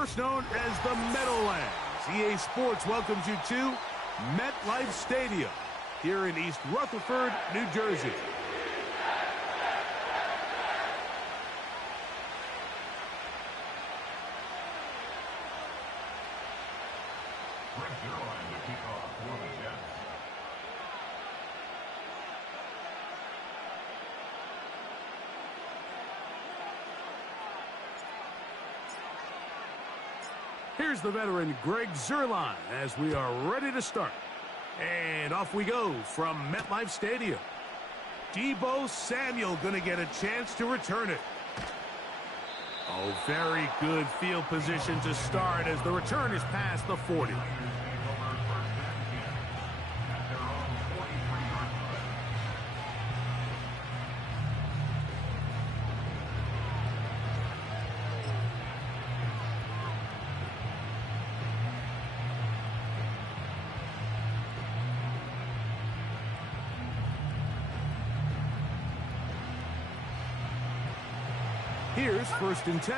first known as the Meadowlands. EA Sports welcomes you to MetLife Stadium here in East Rutherford, New Jersey. Here's the veteran Greg Zuerlein as we are ready to start. And off we go from MetLife Stadium. Deebo Samuel going to get a chance to return it. Oh, very good field position to start as the return is past the 40. Here's 1st and 10.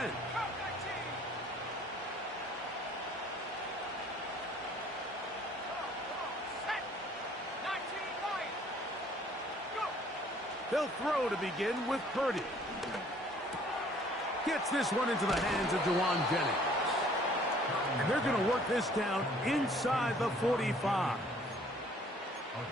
They'll throw to begin with Purdy. Gets this one into the hands of Jauan Jennings. And they're going to work this down inside the 45.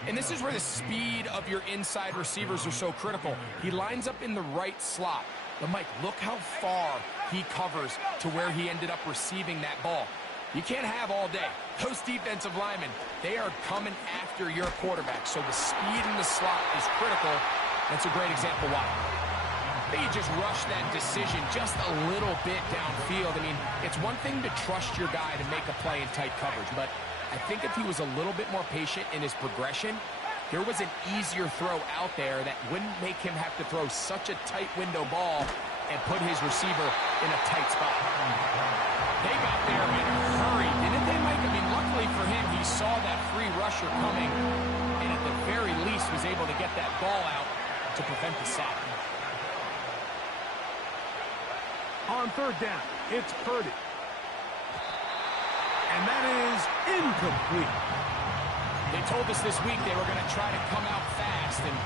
And this is where the speed of your inside receivers are so critical. He lines up in the right slot. But, Mike, look how far he covers to where he ended up receiving that ball. You can't have all day. Those defensive linemen, they are coming after your quarterback. So the speed in the slot is critical. That's a great example why. They just rush that decision just a little bit downfield. I mean, it's one thing to trust your guy to make a play in tight coverage, but I think if he was a little bit more patient in his progression, there was an easier throw out there that wouldn't make him have to throw such a tight window ball and put his receiver in a tight spot. They got there in a hurry, didn't they, Mike? I mean, luckily for him, he saw that free rusher coming and at the very least was able to get that ball out to prevent the sack. On 3rd down, it's Purdy. And that is incomplete. They told us this week they were going to try to come out fast, and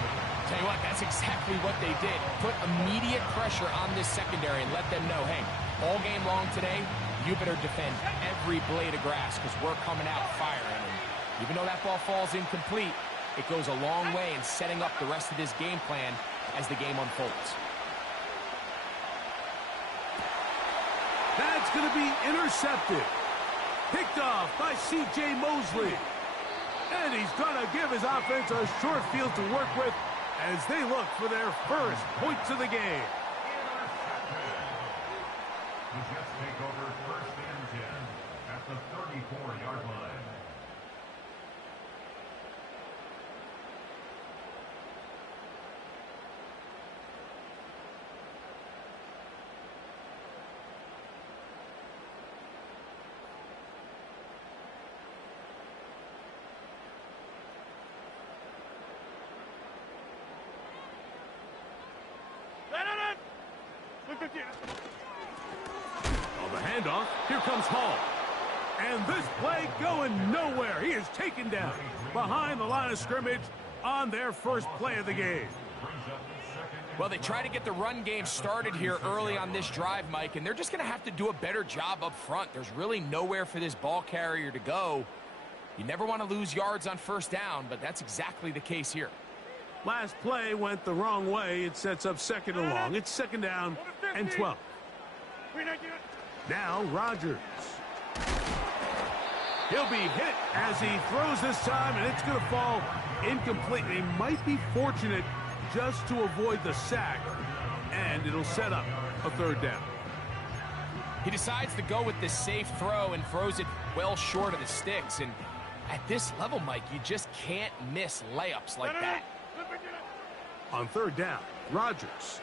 tell you what, that's exactly what they did. Put immediate pressure on this secondary and let them know, hey, all game long today, you better defend every blade of grass because we're coming out firing. And even though that ball falls incomplete, it goes a long way in setting up the rest of this game plan as the game unfolds. That's going to be intercepted. Picked off by C.J. Mosley. And he's going to give his offense a short field to work with as they look for their first points of the game. The Jets take over 1st and 10 at the 34-yard line. On the handoff, here comes Hall. And this play going nowhere. He is taken down behind the line of scrimmage on their first play of the game. Well, they try to get the run game started here early on this drive, Mike, and they're just going to have to do a better job up front. There's really nowhere for this ball carrier to go. You never want to lose yards on 1st down, but that's exactly the case here. Last play went the wrong way. It sets up 2nd and long. It's 2nd down and 12. Now Rodgers. He'll be hit as he throws this time, and it's going to fall incomplete. He might be fortunate just to avoid the sack, and it'll set up a 3rd down. He decides to go with the safe throw and throws it well short of the sticks. And at this level, Mike, you just can't miss layups like that. On 3rd down, Rodgers.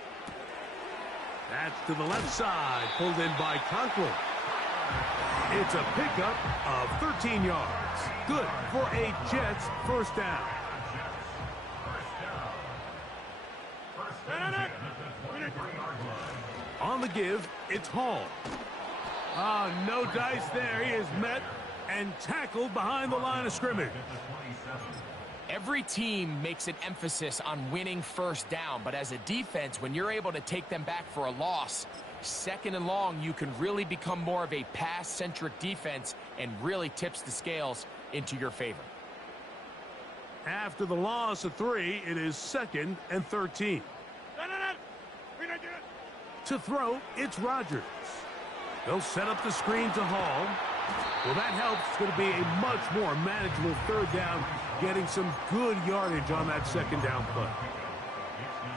That's to the left side, pulled in by Conklin. It's a pickup of 13 yards. Good for a Jets 1st down. On the give, it's Hall. Oh, no dice there. He is met and tackled behind the line of scrimmage. Every team makes an emphasis on winning first down, but as a defense, when you're able to take them back for a loss, second and long, you can really become more of a pass-centric defense and really tips the scales into your favor. After the loss of 3, it is 2nd and 13. To throw, it's Rodgers. They'll set up the screen to Hall. Well, that helps. It's going to be a much more manageable third down, getting some good yardage on that second down play.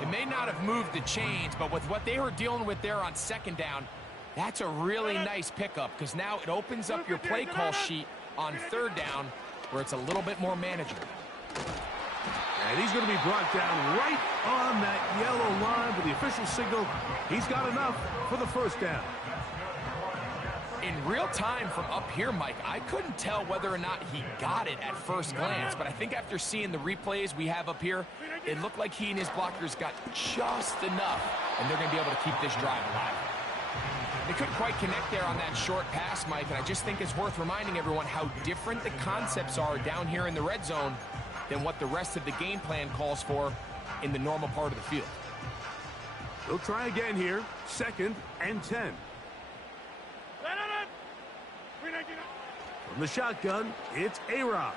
It may not have moved the chains, but with what they were dealing with there on second down, that's a really nice pickup because now it opens up your play call sheet on third down where it's a little bit more manageable. And he's going to be brought down right on that yellow line with the official signal. He's got enough for the first down. In real time from up here, Mike, I couldn't tell whether or not he got it at first glance, but I think after seeing the replays we have up here, it looked like he and his blockers got just enough, and they're going to be able to keep this drive alive. They couldn't quite connect there on that short pass, Mike, and I just think it's worth reminding everyone how different the concepts are down here in the red zone than what the rest of the game plan calls for in the normal part of the field. They'll try again here, 2nd and 10. From the shotgun, it's A-Rod.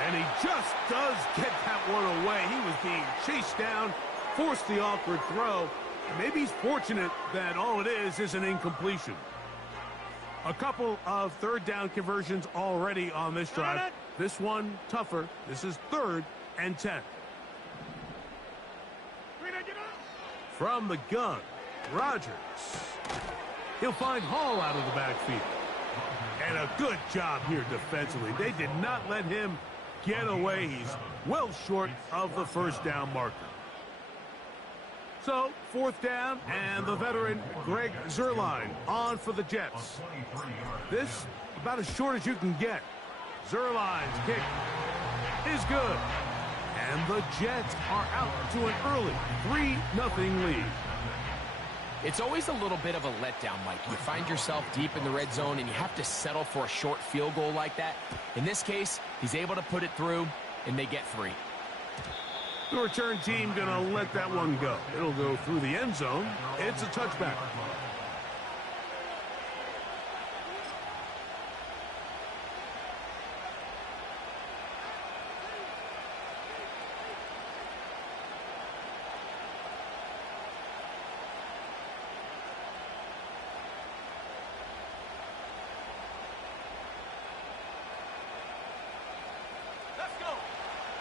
And he just does get that one away. He was being chased down, forced the awkward throw. Maybe he's fortunate that all it is an incompletion. A couple of third down conversions already on this drive. This one tougher. This is 3rd and 10. From the gun, Rodgers. He'll find Hall out of the backfield. And a good job here defensively. They did not let him get away. He's well short of the first down marker. So, 4th down, and the veteran Greg Zuerlein on for the Jets. This, about as short as you can get. Zuerlein's kick is good. And the Jets are out to an early 3-0 lead. It's always a little bit of a letdown, Mike. You find yourself deep in the red zone, and you have to settle for a short field goal like that. In this case, he's able to put it through, and they get 3. The return team going to let that one go. It'll go through the end zone. It's a touchback.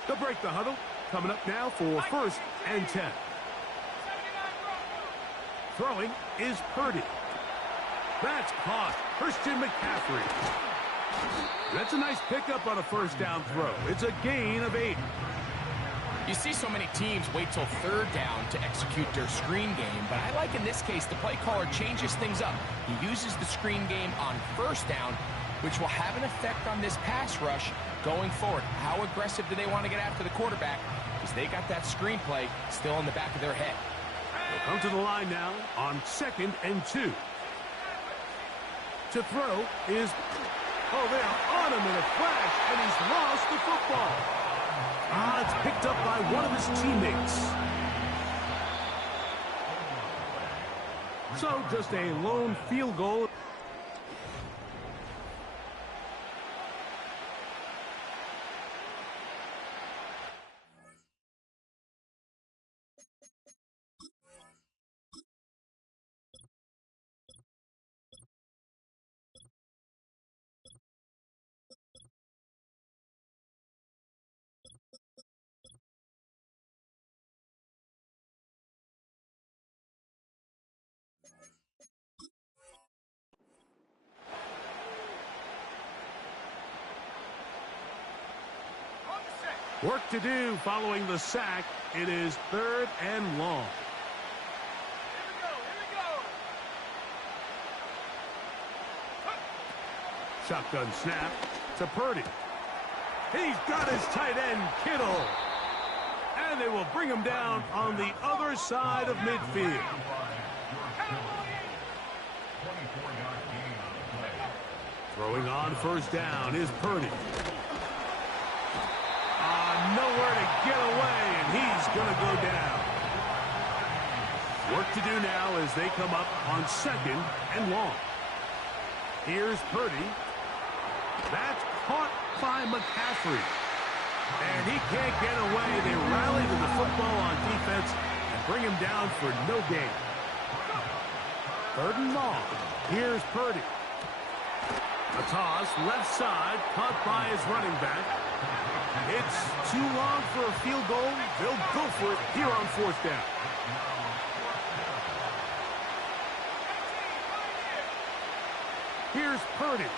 They'll break the huddle. Coming up now for 1st and 10. Throwing is Purdy. That's caught. Christian McCaffrey. That's a nice pickup on a first down throw. It's a gain of 8. You see so many teams wait till third down to execute their screen game, but I like in this case the play caller changes things up. He uses the screen game on first down, which will have an effect on this pass rush going forward. How aggressive do they want to get after the quarterback? Because they got that screenplay still in the back of their head. They'll come to the line now on 2nd and 2. To throw is, oh, they are on him in a flash, and he's lost the football. It's picked up by one of his teammates. So just a lone field goal. Work to do following the sack. It is 3rd and long. Shotgun snap to Purdy. He's got his tight end, Kittle. And they will bring him down on the other side of midfield. Throwing on first down is Purdy. Nowhere to get away, and he's going to go down. Work to do now as they come up on second and long. Here's Purdy. That's caught by McCaffrey. And he can't get away. They rally to the football on defense and bring him down for no gain. Third and long. Here's Purdy. A toss, left side, caught by his running back. It's too long for a field goal. They'll go for it here on fourth down. Here's Purdy.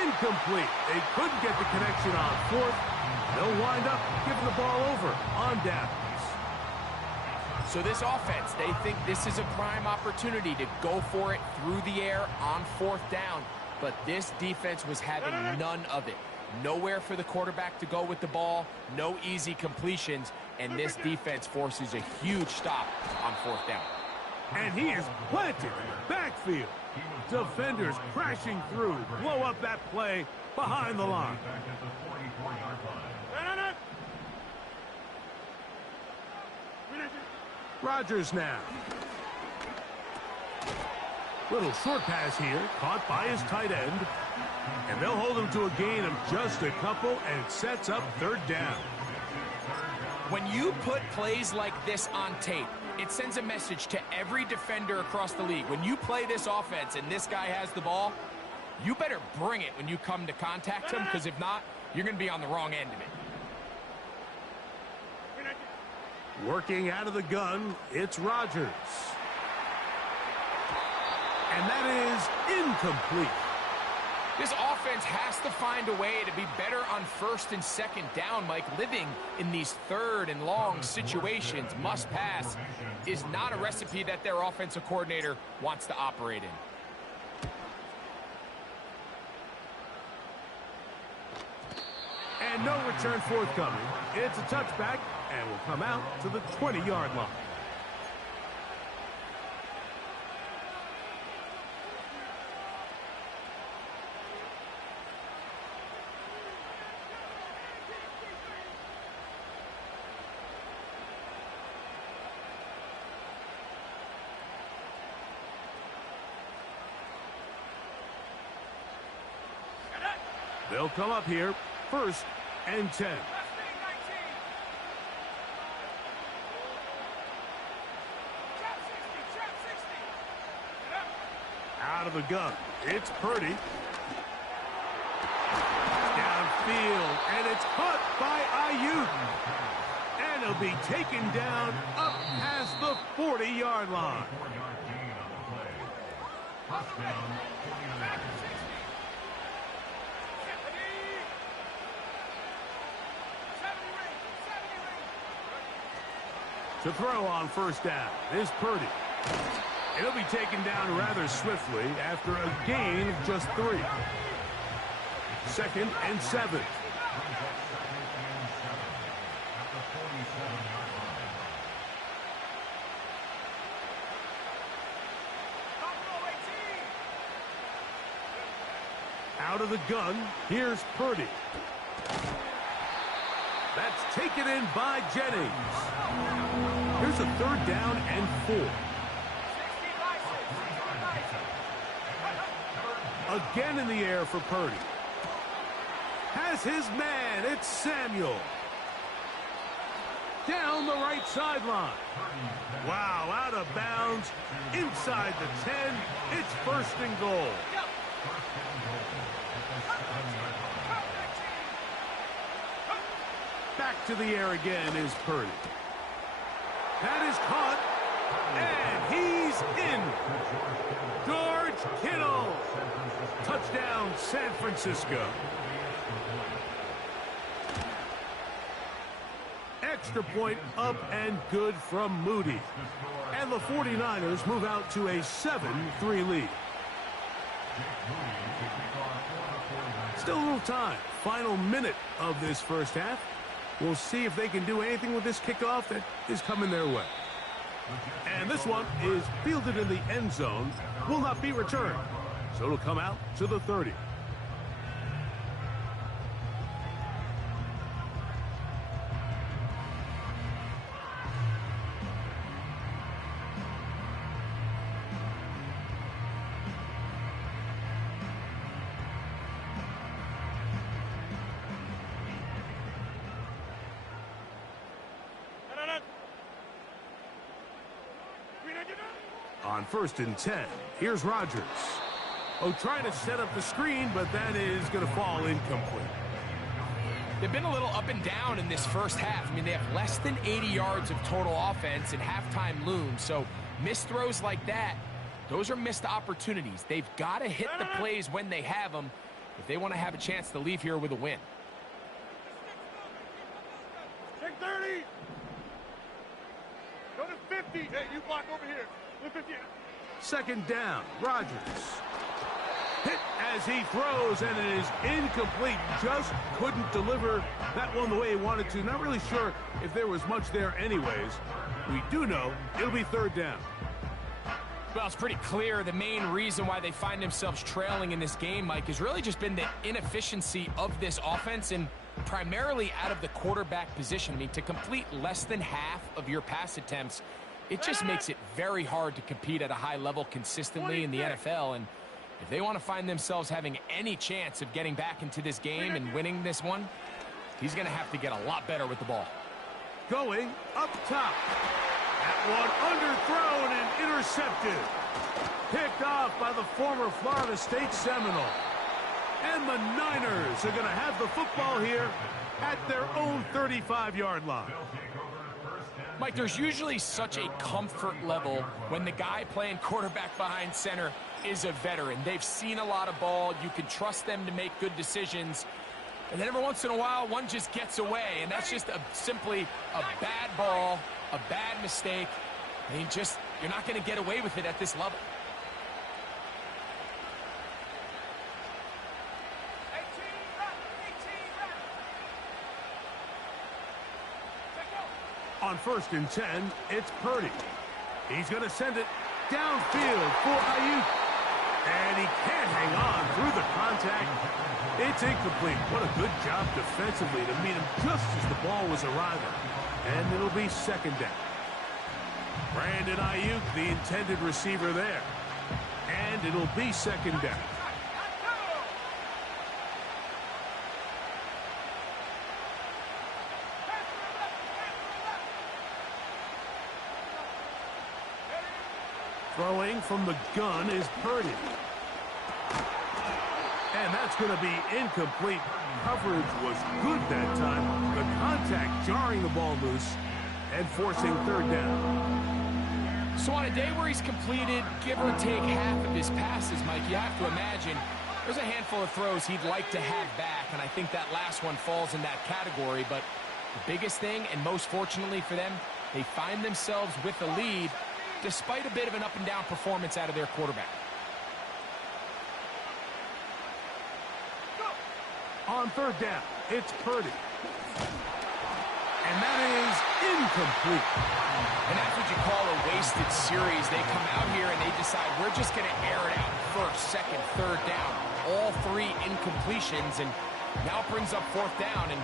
Incomplete. They couldn't get the connection on fourth. They'll wind up giving the ball over on downs. So this offense, they think this is a prime opportunity to go for it through the air on fourth down. But this defense was having none of it. Nowhere for the quarterback to go with the ball, no easy completions, and this defense forces a huge stop on fourth down. And he is planted in the backfield. Defenders crashing through, blow up that play behind the line. Rodgers now. Little short pass here, caught by his tight end. And they'll hold him to a gain of just a couple, and it sets up third down. When you put plays like this on tape, it sends a message to every defender across the league. When you play this offense and this guy has the ball, you better bring it when you come to contact him, because if not, you're going to be on the wrong end of it. Working out of the gun, it's Rodgers. And that is incomplete. This offense has to find a way to be better on first and second down, Mike. Living in these third and long situations, must pass, is not a recipe that their offensive coordinator wants to operate in. And no return forthcoming. It's a touchback and will come out to the 20-yard line. They'll come up here, first and 10. Out of the gun, it's Purdy. Downfield, and it's caught by Ayuk. And he'll be taken down up past the 40-yard line. To throw on first down is Purdy. It'll be taken down rather swiftly after a gain of just 3. Second and 7. Out of the gun, here's Purdy. That's taken in by Jennings. Here's a third down and 4. Again in the air for Purdy. Has his man, it's Samuel. Down the right sideline. Wow, out of bounds. Inside the 10, it's first and goal. Back to the air again is Purdy. That is caught, and he's in. George Kittle. Touchdown, San Francisco. Extra point up and good from Moody. And the 49ers move out to a 7-3 lead. Still a little time. Final minute of this first half. We'll see if they can do anything with this kickoff that is coming their way. And this one is fielded in the end zone, will not be returned. So it'll come out to the 30. On 1st and 10, here's Rodgers. Oh, trying to set up the screen, but that is going to fall incomplete. They've been a little up and down in this first half. I mean, they have less than 80 yards of total offense and halftime looms. So missed throws like that, those are missed opportunities. They've got to hit the plays when they have them if they want to have a chance to leave here with a win. Take 30. Go to 50. Hey, you block over here. 50. 2nd down, Rodgers. Hit as he throws, and it is incomplete. Just couldn't deliver that one the way he wanted to. Not really sure if there was much there anyways. We do know it'll be 3rd down. Well, it's pretty clear the main reason why they find themselves trailing in this game, Mike, has really just been the inefficiency of this offense and primarily out of the quarterback position. I mean, to complete less than half of your pass attempts, it just makes it very hard to compete at a high level consistently in the NFL. And if they want to find themselves having any chance of getting back into this game and winning this one, he's going to have to get a lot better with the ball. Going up top. That one underthrown and intercepted. Picked off by the former Florida State Seminole. And the Niners are going to have the football here at their own 35-yard line. Mike, there's usually such a comfort level when the guy playing quarterback behind center is a veteran. They've seen a lot of ball. You can trust them to make good decisions. And then every once in a while, one just gets away. And that's just simply a bad ball, a bad mistake. I mean, you're not going to get away with it at this level. On 1st and 10, it's Purdy. He's going to send it downfield for Ayuk. And he can't hang on through the contact. It's incomplete. What a good job defensively to meet him just as the ball was arriving. And it'll be 2nd down. Brandon Ayuk, the intended receiver there. And it'll be 2nd down. Throwing from the gun is Purdy. And that's going to be incomplete. Coverage was good that time. The contact jarring the ball loose and forcing 3rd down. So on a day where he's completed, give or take half of his passes, Mike, you have to imagine there's a handful of throws he'd like to have back, and I think that last one falls in that category. But the biggest thing, and most fortunately for them, they find themselves with the lead despite a bit of an up-and-down performance out of their quarterback. On 3rd down, it's Purdy. And that is incomplete. And that's what you call a wasted series. They come out here and they decide, we're just going to air it out 1st, 2nd, 3rd down. All 3 incompletions, and now it brings up 4th down. And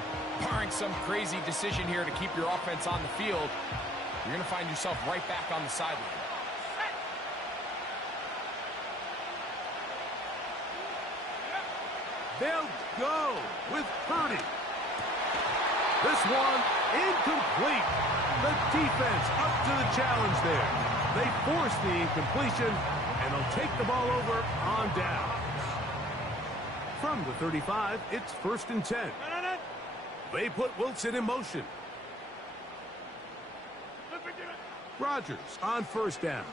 barring some crazy decision here to keep your offense on the field, you're going to find yourself right back on the sideline. They'll go with Purdy. This one incomplete. The defense up to the challenge there. They force the incompletion, and they'll take the ball over on down. From the 35, it's 1st and 10. They put Wilson in motion. Rodgers on 1st down.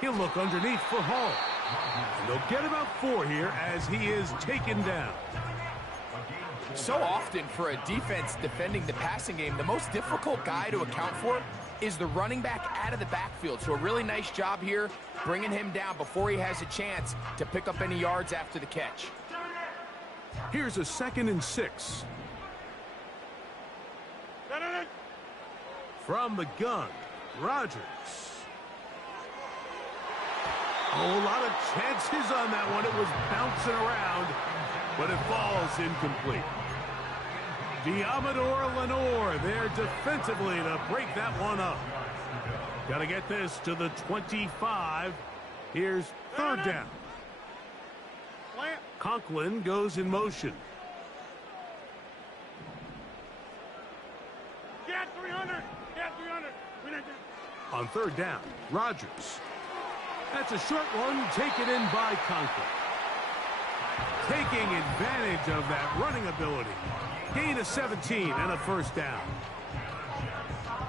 He'll look underneath for Hall. And they'll get about 4 here as he is taken down. So often for a defense defending the passing game, the most difficult guy to account for is the running back out of the backfield. So a really nice job here bringing him down before he has a chance to pick up any yards after the catch. Here's a 2nd and 6. From the gun, Rodgers. Oh, a lot of chances on that one. It was bouncing around, but it falls incomplete. Diamador Lenore there defensively to break that one up. Got to get this to the 25. Here's third down. Conklin goes in motion. Get 300. Get 300. On third down, Rodgers. That's a short one taken in by Conklin. Taking advantage of that running ability. Gain of 17 and a first down.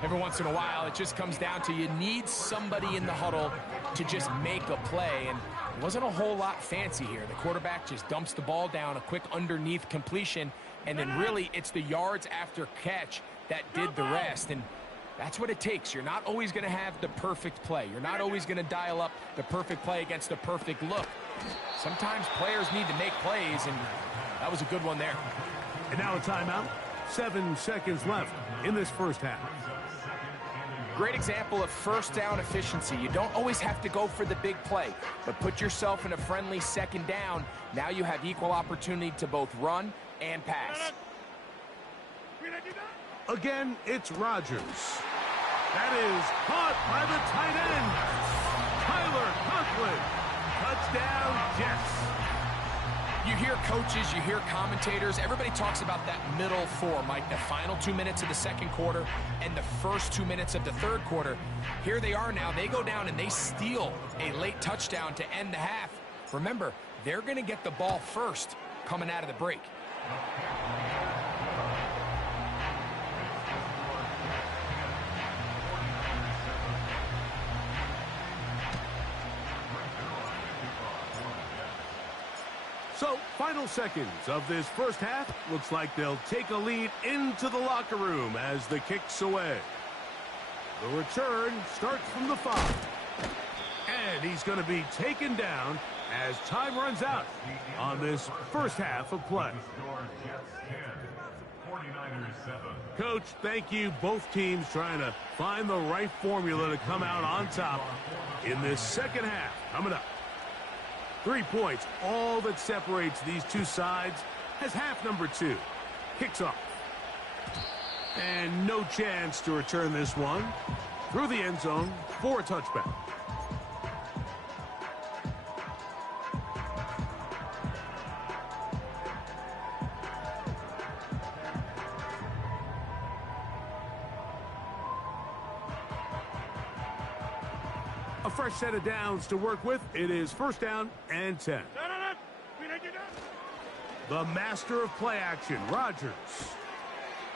Every once in a while, it just comes down to you need somebody in the huddle to just make a play. And it wasn't a whole lot fancy here. The quarterback just dumps the ball down, a quick underneath completion, and then really it's the yards after catch that did the rest. And that's what it takes. You're not always going to have the perfect play. You're not always going to dial up the perfect play against the perfect look. Sometimes players need to make plays, and that was a good one there. And now a timeout. 7 seconds left in this first half. Great example of first down efficiency. You don't always have to go for the big play, but put yourself in a friendly second down. Now you have equal opportunity to both run and pass. Again, it's Rodgers. That is caught by the tight end, Tyler Conklin. Touchdown, Jets. You hear coaches, you hear commentators, everybody talks about that middle four, Mike, the final 2 minutes of the second quarter and the first 2 minutes of the third quarter. Here they are now. They go down and they steal a late touchdown to end the half. Remember, they're going to get the ball first coming out of the break. So, final seconds of this first half. Looks like they'll take a lead into the locker room as the kick's away. The return starts from the 5. And he's going to be taken down as time runs out on this first half of play. Coach, thank you. Both teams trying to find the right formula to come out on top in this second half. Coming up. 3 points, all that separates these two sides, as half number 2 kicks off. And no chance to return this one through the end zone for a touchback. A fresh set of downs to work with. It is first down and 10. The master of play action, Rodgers.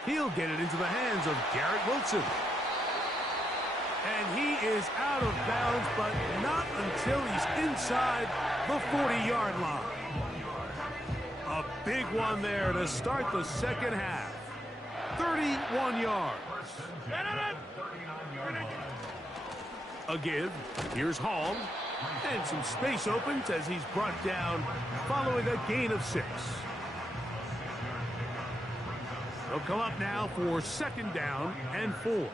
He'll get it into the hands of Garrett Wilson. And he is out of bounds, but not until he's inside the 40-yard line. A big one there to start the second half. 31 yards. A give. Here's Hall. And some space opens as he's brought down following a gain of 6. They'll come up now for second down and 4.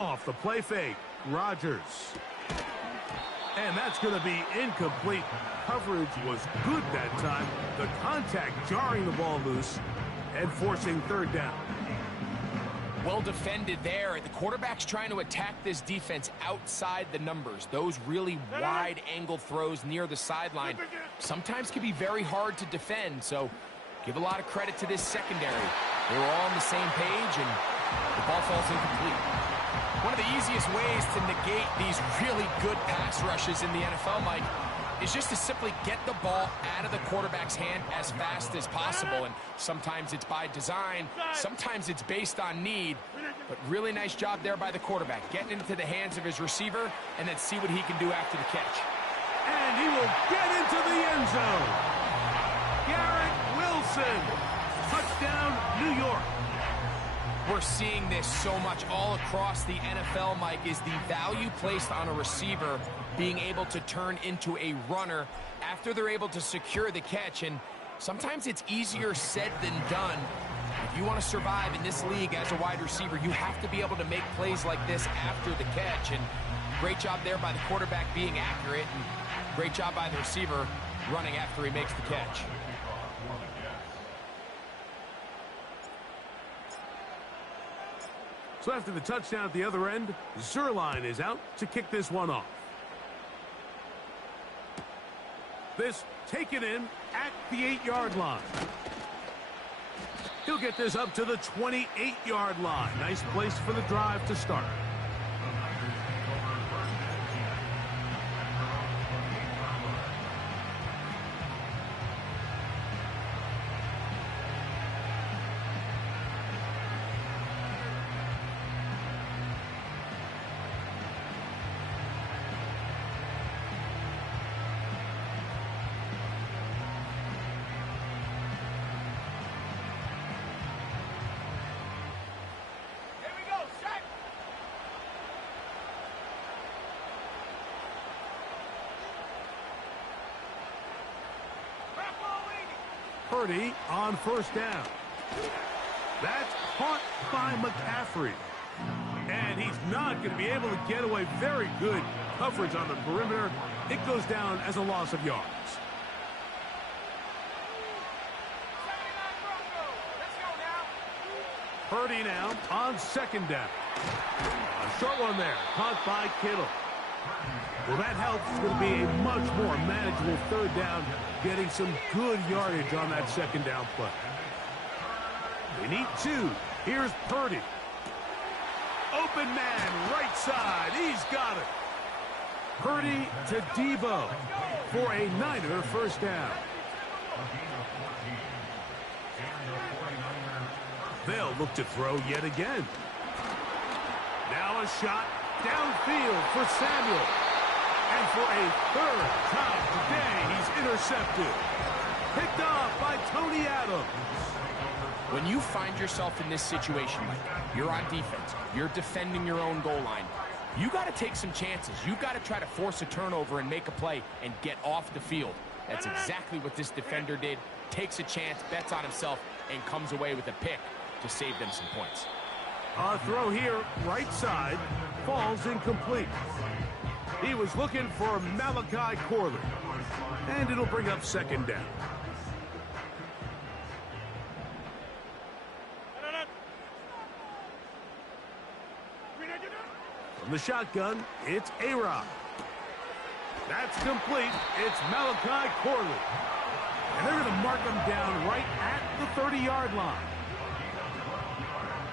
Off the play fake, Rodgers. And that's going to be incomplete. Coverage was good that time. The contact jarring the ball loose and forcing third down. Well defended there. The quarterback's trying to attack this defense outside the numbers. Those really wide angle throws near the sideline sometimes can be very hard to defend. So give a lot of credit to this secondary. They were all on the same page and the ball falls incomplete. One of the easiest ways to negate these really good pass rushes in the NFL, Mike, is just to simply get the ball out of the quarterback's hand as fast as possible. And sometimes it's by design, sometimes it's based on need. But really nice job there by the quarterback, getting into the hands of his receiver and then see what he can do after the catch. And he will get into the end zone. Garrett Wilson. Touchdown, New York. We're seeing this so much all across the NFL, Mike, is the value placed on a receiver being able to turn into a runner after they're able to secure the catch. And sometimes it's easier said than done If you want to survive in this league as a wide receiver, you have to be able to make plays like this after the catch. And great job there by the quarterback being accurate, and great job by the receiver running after he makes the catch. So after the touchdown at the other end, Zuerlein is out to kick this one off. This taken in at the 8-yard line. He'll get this up to the 28-yard line. Nice place for the drive to start. Purdy on first down. That's caught by McCaffrey. And he's not going to be able to get away. Very good coverage on the perimeter. It goes down as a loss of yards. Purdy now on second down. A short one there, caught by Kittle. Well, that helps. It's going to be a much more manageable third down, getting some good yardage on that second down play. They need two. Here's Purdy. Open man, right side. He's got it. Purdy to Debo for a Niner first down. They'll look to throw yet again. Now a shot downfield for Samuel. And for a third time today, he's intercepted. Picked off by Tony Adams. When you find yourself in this situation, Mike, you're on defense, you're defending your own goal line, you got to take some chances. You got to try to force a turnover and make a play and get off the field. That's exactly what this defender did. Takes a chance, bets on himself, and comes away with a pick to save them some points. A throw here, right side, falls incomplete. He was looking for Malachi Corley, and it'll bring up second down. From the shotgun, it's A-Rod. That's complete. It's Malachi Corley. And they're going to mark him down right at the 30-yard line.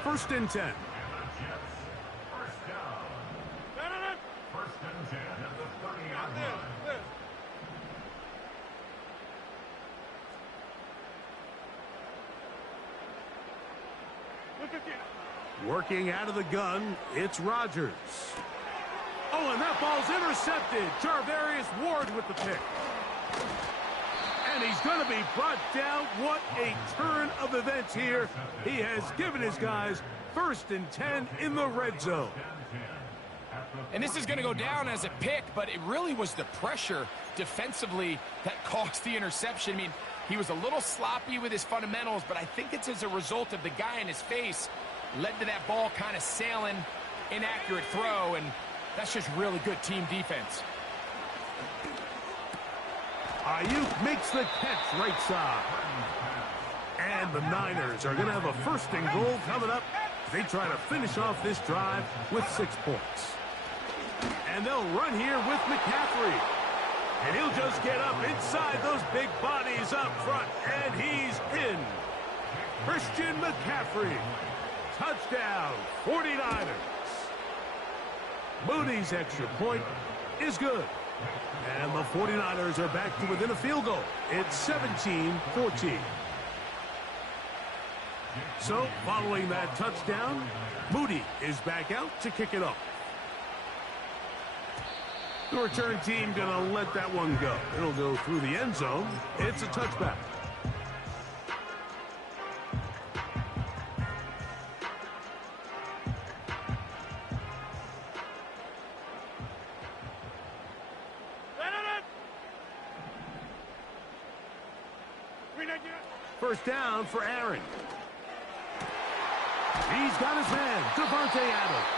First and 10. Working out of the gun, it's Rodgers. Oh, and that ball's intercepted. Charvarius Ward with the pick. And he's going to be brought down. What a turn of events here. He has given his guys first and 10 in the red zone. And this is going to go down as a pick, but it really was the pressure defensively that caused the interception. I mean, he was a little sloppy with his fundamentals, but I think it's as a result of the guy in his face led to that ball kind of sailing, inaccurate throw, and that's just really good team defense. Ayuk makes the catch right side. And the Niners are going to have a first and goal coming up. They try to finish off this drive with 6 points. And they'll run here with McCaffrey. And he'll just get up inside those big bodies up front. And he's in. Christian McCaffrey. Touchdown, 49ers. Moody's extra point is good. And the 49ers are back to within a field goal. It's 17-14. So, following that touchdown, Moody is back out to kick it off. The return team going to let that one go. It'll go through the end zone. It's a touchback. First down for Aaron. He's got his man, Devontae Adams.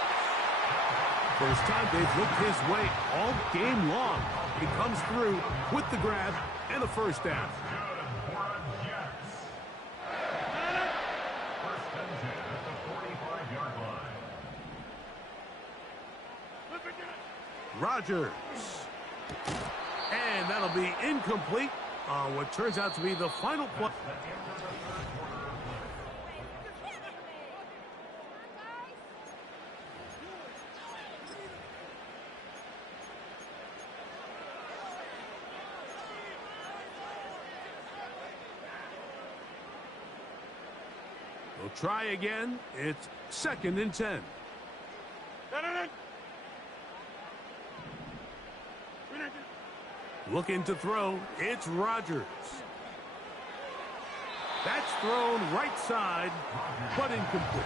First time they've looked his way all game long. He comes through with the grab and the first down. Rodgers. And that'll be incomplete on what turns out to be the final play. We'll try again. It's 2nd and 10. Looking to throw. It's Rodgers. That's thrown right side, but incomplete.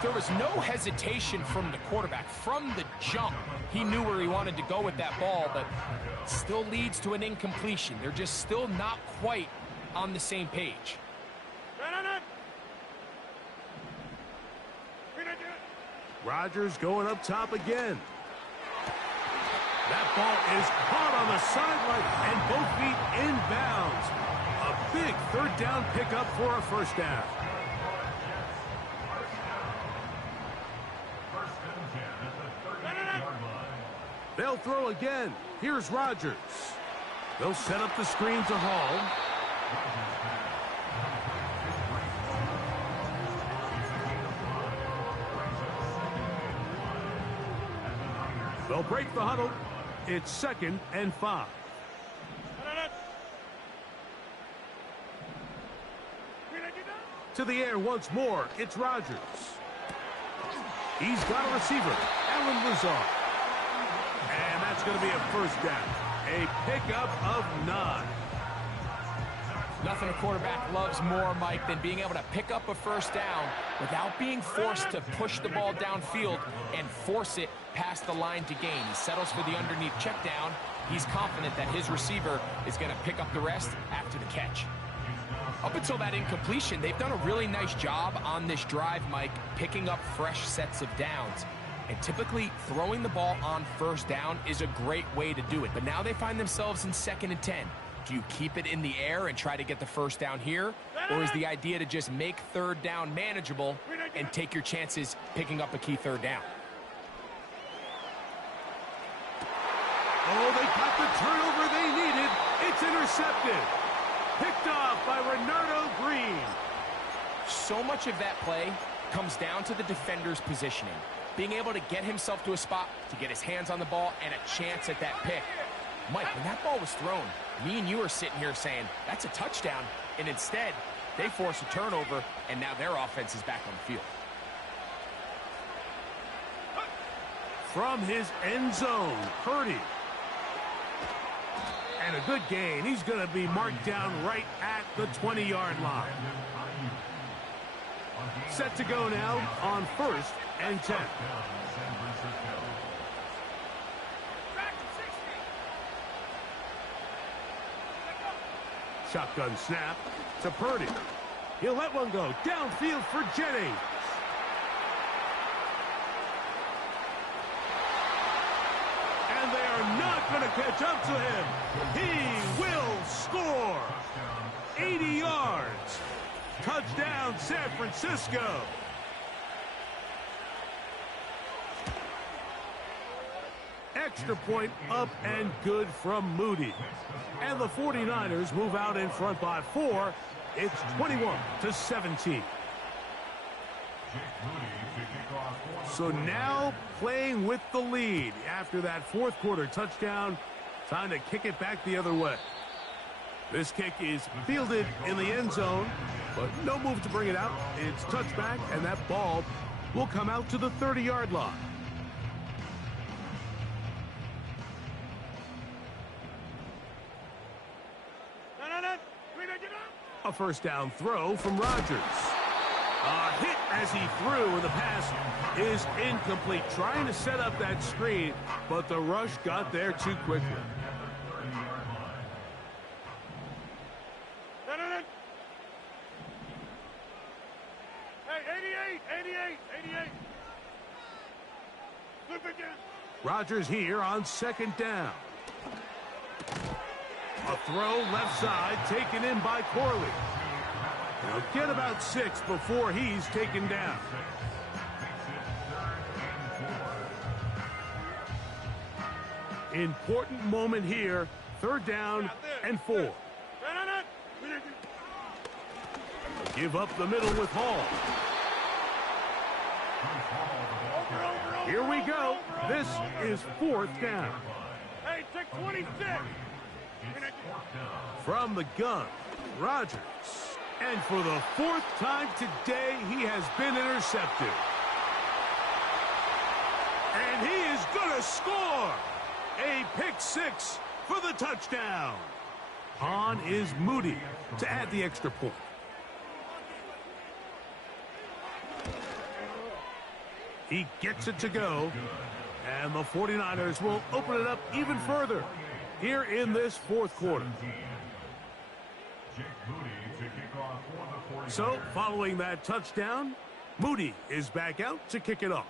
There was no hesitation from the quarterback. From the jump, he knew where he wanted to go with that ball, but still leads to an incompletion. They're just still not quite on the same page. Rodgers going up top again. That ball is caught on the sideline and both feet inbounds. A big 3rd down pickup for a first down. They'll throw again. Here's Rodgers. They'll set up the screen to Hall. They'll break the huddle. It's 2nd and 5. To the air once more. It's Rodgers. He's got a receiver, Allen Lazard. And that's going to be a first down. A pickup of 9. Nothing a quarterback loves more, Mike, than being able to pick up a first down without being forced to push the ball downfield and force it past the line to gain. He settles for the underneath check down. He's confident that his receiver is going to pick up the rest after the catch. Up until that incompletion, they've done a really nice job on this drive, Mike, picking up fresh sets of downs. And typically, throwing the ball on first down is a great way to do it. But now they find themselves in 2nd and 10. Do you keep it in the air and try to get the first down here? Or is the idea to just make 3rd down manageable and take your chances picking up a key 3rd down? Oh, they got the turnover they needed. It's intercepted. Picked off by Renardo Green. So much of that play comes down to the defender's positioning. Being able to get himself to a spot, to get his hands on the ball, and a chance at that pick. Mike, when that ball was thrown, me and you are sitting here saying, that's a touchdown. And instead, they force a turnover, and now their offense is back on the field. From his end zone, Purdy. And a good gain. He's going to be marked down right at the 20-yard line. Set to go now on 1st and 10. Shotgun snap to Purdy. He'll let one go downfield for Jennings. And they are not going to catch up to him. He will score. 80 yards. Touchdown, San Francisco. Extra point up and good from Moody. And the 49ers move out in front by 4. It's 21-17. So now playing with the lead after that 4th quarter touchdown. Time to kick it back the other way. This kick is fielded in the end zone, but no move to bring it out. It's touchback, and that ball will come out to the 30-yard line. A first down throw from Rodgers. A hit as he threw, and the pass is incomplete. Trying to set up that screen, but the rush got there too quickly. Hey, 88! Rodgers here on second down. A throw left side taken in by Corley. He'll get about 6 before he's taken down. Important moment here. 3rd down and 4. Give up the middle with Hall. Here we go. This is 4th down. Hey, take 26. From the gun, Rodgers. And for the 4th time today, he has been intercepted. And he is going to score. A pick 6 for the touchdown. On is Moody to add the extra point. He gets it to go. And the 49ers will open it up even further here in this 4th quarter. So, following that touchdown, Moody is back out to kick it off.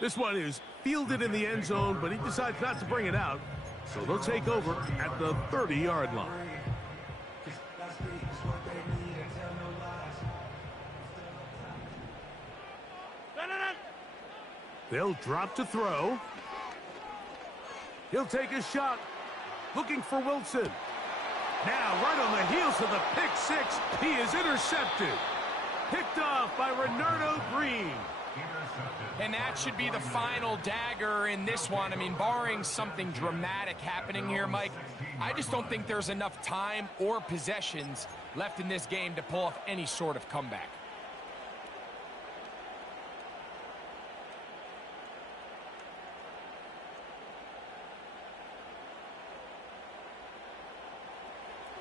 This one is fielded in the end zone, but he decides not to bring it out. So they'll take over at the 30-yard line. They'll drop to throw. He'll take a shot, looking for Wilson. Now, right on the heels of the pick 6, he is intercepted. Picked off by Renardo Green. And that should be the final dagger in this one. I mean, barring something dramatic happening here, Mike, I just don't think there's enough time or possessions left in this game to pull off any sort of comeback.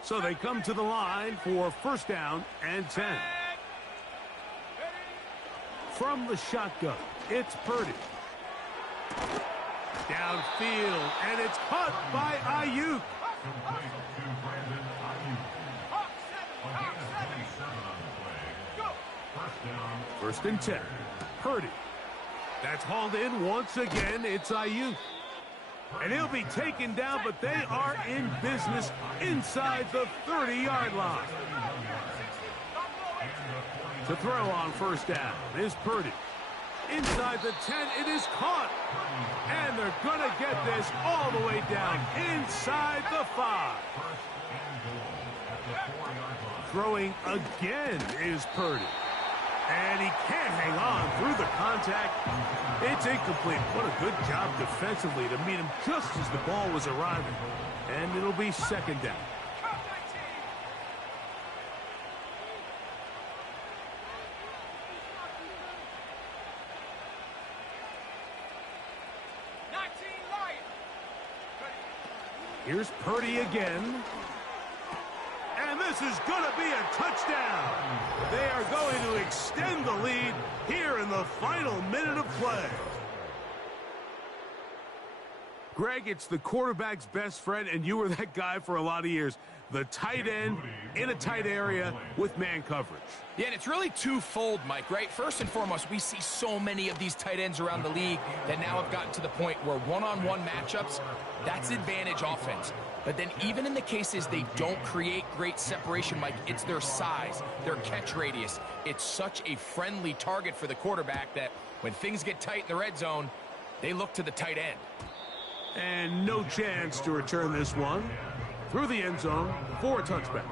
So they come to the line for 1st down and 10. From the shotgun, it's Purdy. Downfield, and it's caught by Ayuk. 1st and 10. Purdy. That's hauled in once again. It's Ayuk. And he'll be taken down, but they are in business inside the 30-yard line. To throw on 1st down is Purdy. Inside the 10, it is caught. And they're going to get this all the way down inside the 5. Throwing again is Purdy. And he can't hang on through the contact. It's incomplete. What a good job defensively to meet him just as the ball was arriving. And it'll be 2nd down. Here's Purdy again. And this is going to be a touchdown. They are going to extend the lead here in the final minute of play. Greg, it's the quarterback's best friend, and you were that guy for a lot of years. The tight end in a tight area with man coverage. Yeah, and it's really twofold, Mike, right? First and foremost, we see so many of these tight ends around the league that now have gotten to the point where one-on-one matchups, that's advantage offense. But then even in the cases they don't create great separation, Mike, it's their size, their catch radius. It's such a friendly target for the quarterback that when things get tight in the red zone, they look to the tight end. And no chance to return this one through the end zone for a touchback.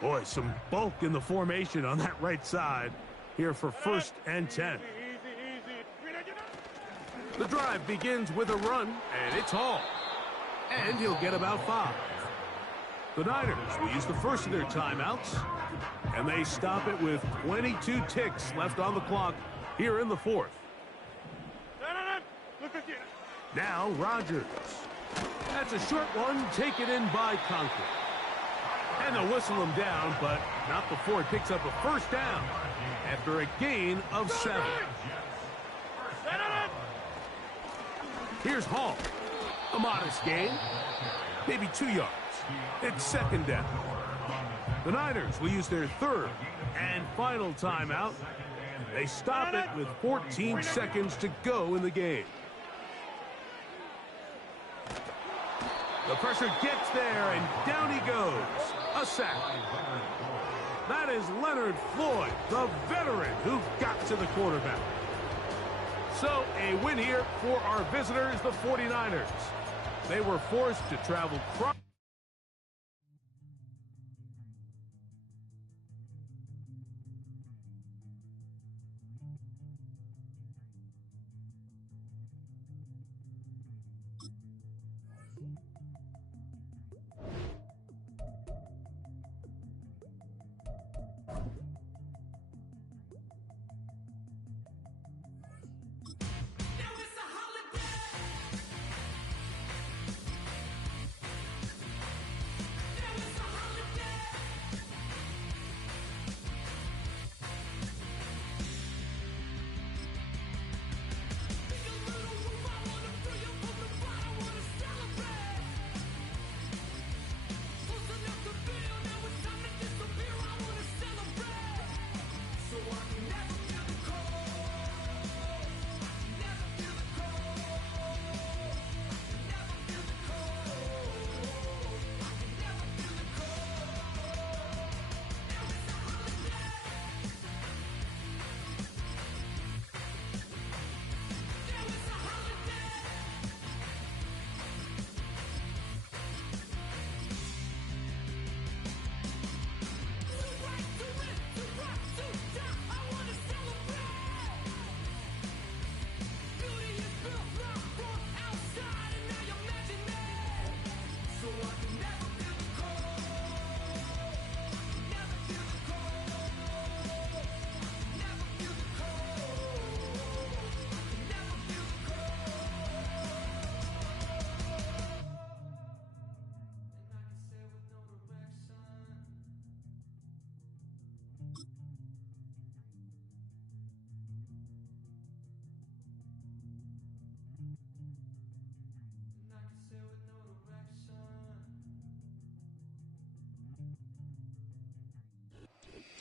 Boy, some bulk in the formation on that right side here for 1st and 10. The drive begins with a run, and it's Hall. And he'll get about 5. The Niners will use the first of their timeouts, and they stop it with 22 ticks left on the clock here in the 4th. Now Rodgers. That's a short one taken in by Conklin. And they'll whistle him down, but not before he picks up a 1st down after a gain of 7. Here's Hall. A modest gain. Maybe 2 yards. It's second down. The Niners will use their third and final timeout. They stop it with 14 seconds to go in the game. The pressure gets there, and down he goes. A sack. That is Leonard Floyd, the veteran who got to the quarterback. So, a win here for our visitors, the 49ers. They were forced to travel across.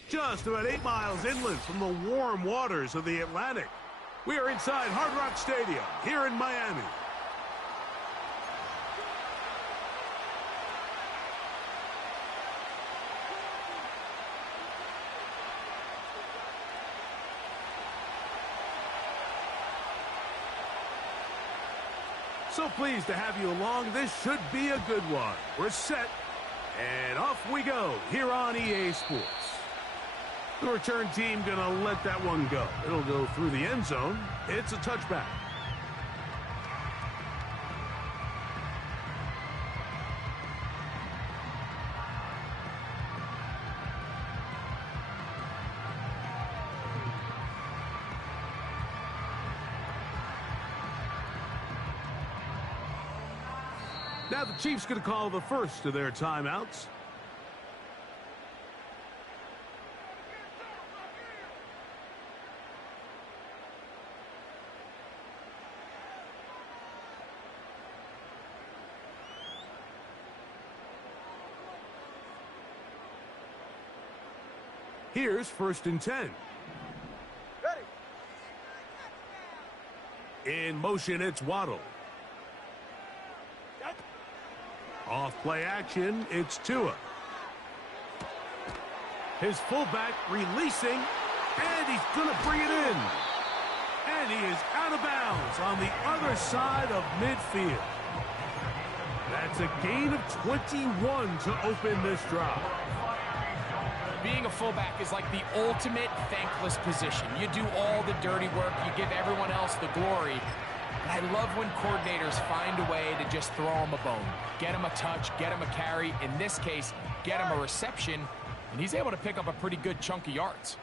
Just about 8 miles inland from the warm waters of the Atlantic. We are inside Hard Rock Stadium here in Miami. So pleased to have you along. This should be a good one. We're set, and off we go here on EA Sports. The return team gonna let that one go. It'll go through the end zone. It's a touchback. Now the Chiefs gonna call the first of their timeouts. Here's 1st and 10. In motion, it's Waddle. Off play action, it's Tua. His fullback releasing, and he's going to bring it in. And he is out of bounds on the other side of midfield. That's a gain of 21 to open this drive. Being a fullback is like the ultimate thankless position. You do all the dirty work. You give everyone else the glory. I love when coordinators find a way to just throw him a bone. Get him a touch, get him a carry. In this case, get him a reception. And he's able to pick up a pretty good chunk of yards.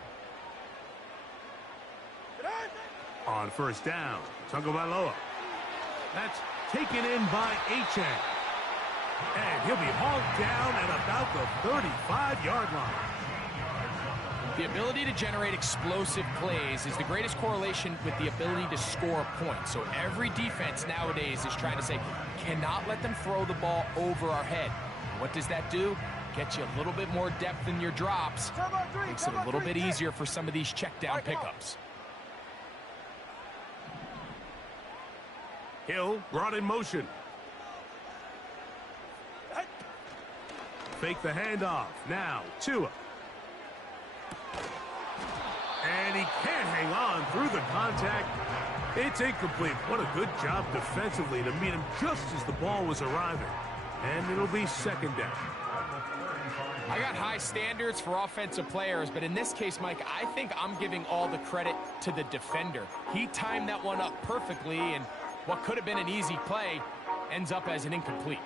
On 1st down, Tagovailoa. That's taken in by Achane. And he'll be hauled down at about the 35-yard line. The ability to generate explosive plays is the greatest correlation with the ability to score points. So every defense nowadays is trying to say, cannot let them throw the ball over our head. What does that do? Get you a little bit more depth in your drops. Makes it a little bit easier for some of these check down pickups. Hill brought in motion. Fake the handoff. Now, Tua. And he can't hang on through the contact. It's incomplete. What a good job defensively to meet him just as the ball was arriving. And it'll be second down. I got high standards for offensive players, but in this case, Mike, I think I'm giving all the credit to the defender. He timed that one up perfectly, and what could have been an easy play ends up as an incomplete.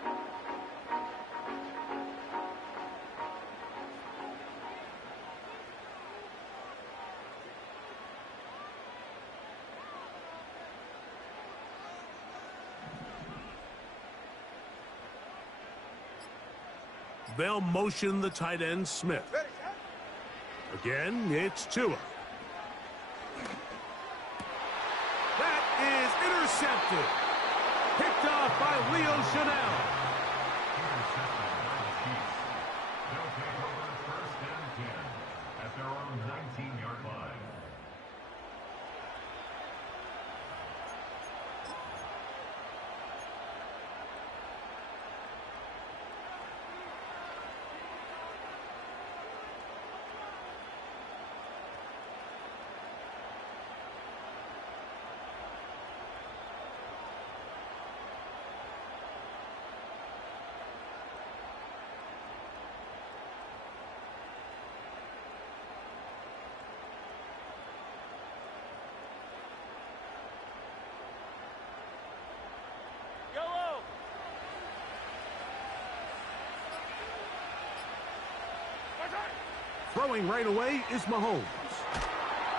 They'll motion the tight end, Smith. Again, it's Tua. That is intercepted. Picked off by Leo Chanel. Intercepted by the Chiefs. They'll take over first and 10 at their own 19-yard line. Throwing right away is Mahomes.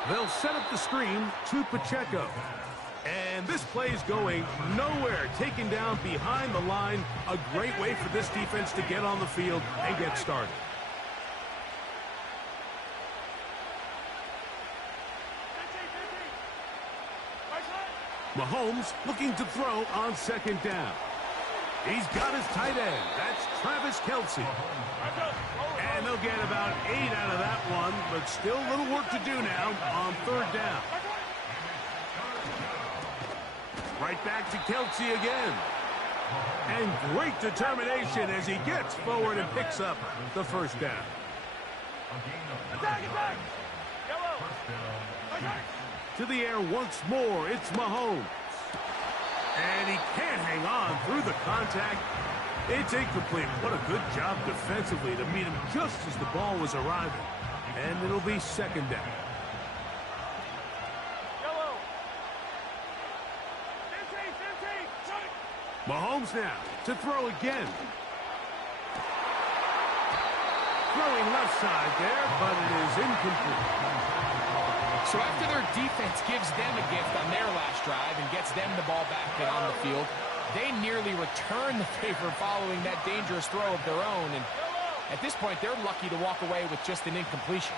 They'll set up the screen to Pacheco. And this play's going nowhere. Taken down behind the line. A great way for this defense to get on the field and get started. Mahomes looking to throw on second down. He's got his tight end. That's Travis Kelce. And they'll get about 8 out of that one, but still a little work to do now on third down. Right back to Kelce again. And great determination as he gets forward and picks up the first down. To the air once more, it's Mahomes. And he can't hang on through the contact. It's incomplete. What a good job defensively to meet him just as the ball was arriving. And it'll be second down. Mahomes now to throw again. Throwing left side there, but it is incomplete. So after their defense gives them a gift on their last drive and gets them the ball back and on the field, they nearly return the favor following that dangerous throw of their own. And at this point, they're lucky to walk away with just an incompletion.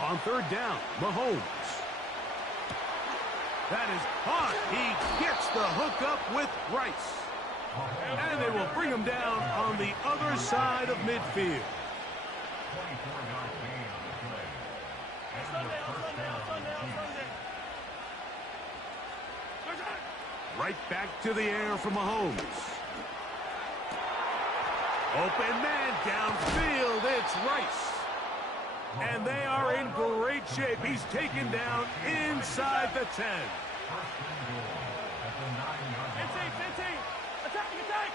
On third down, Mahomes. That is hot. He gets the hook up with Rice. And they will bring him down on the other side of midfield. 24-yard gain on the play. And the first down on the Chiefs. Right back to the air for Mahomes. Open man downfield. It's Rice. And they are in great shape. He's taken down inside the 10. First and goal at the 9-yard line. Attack!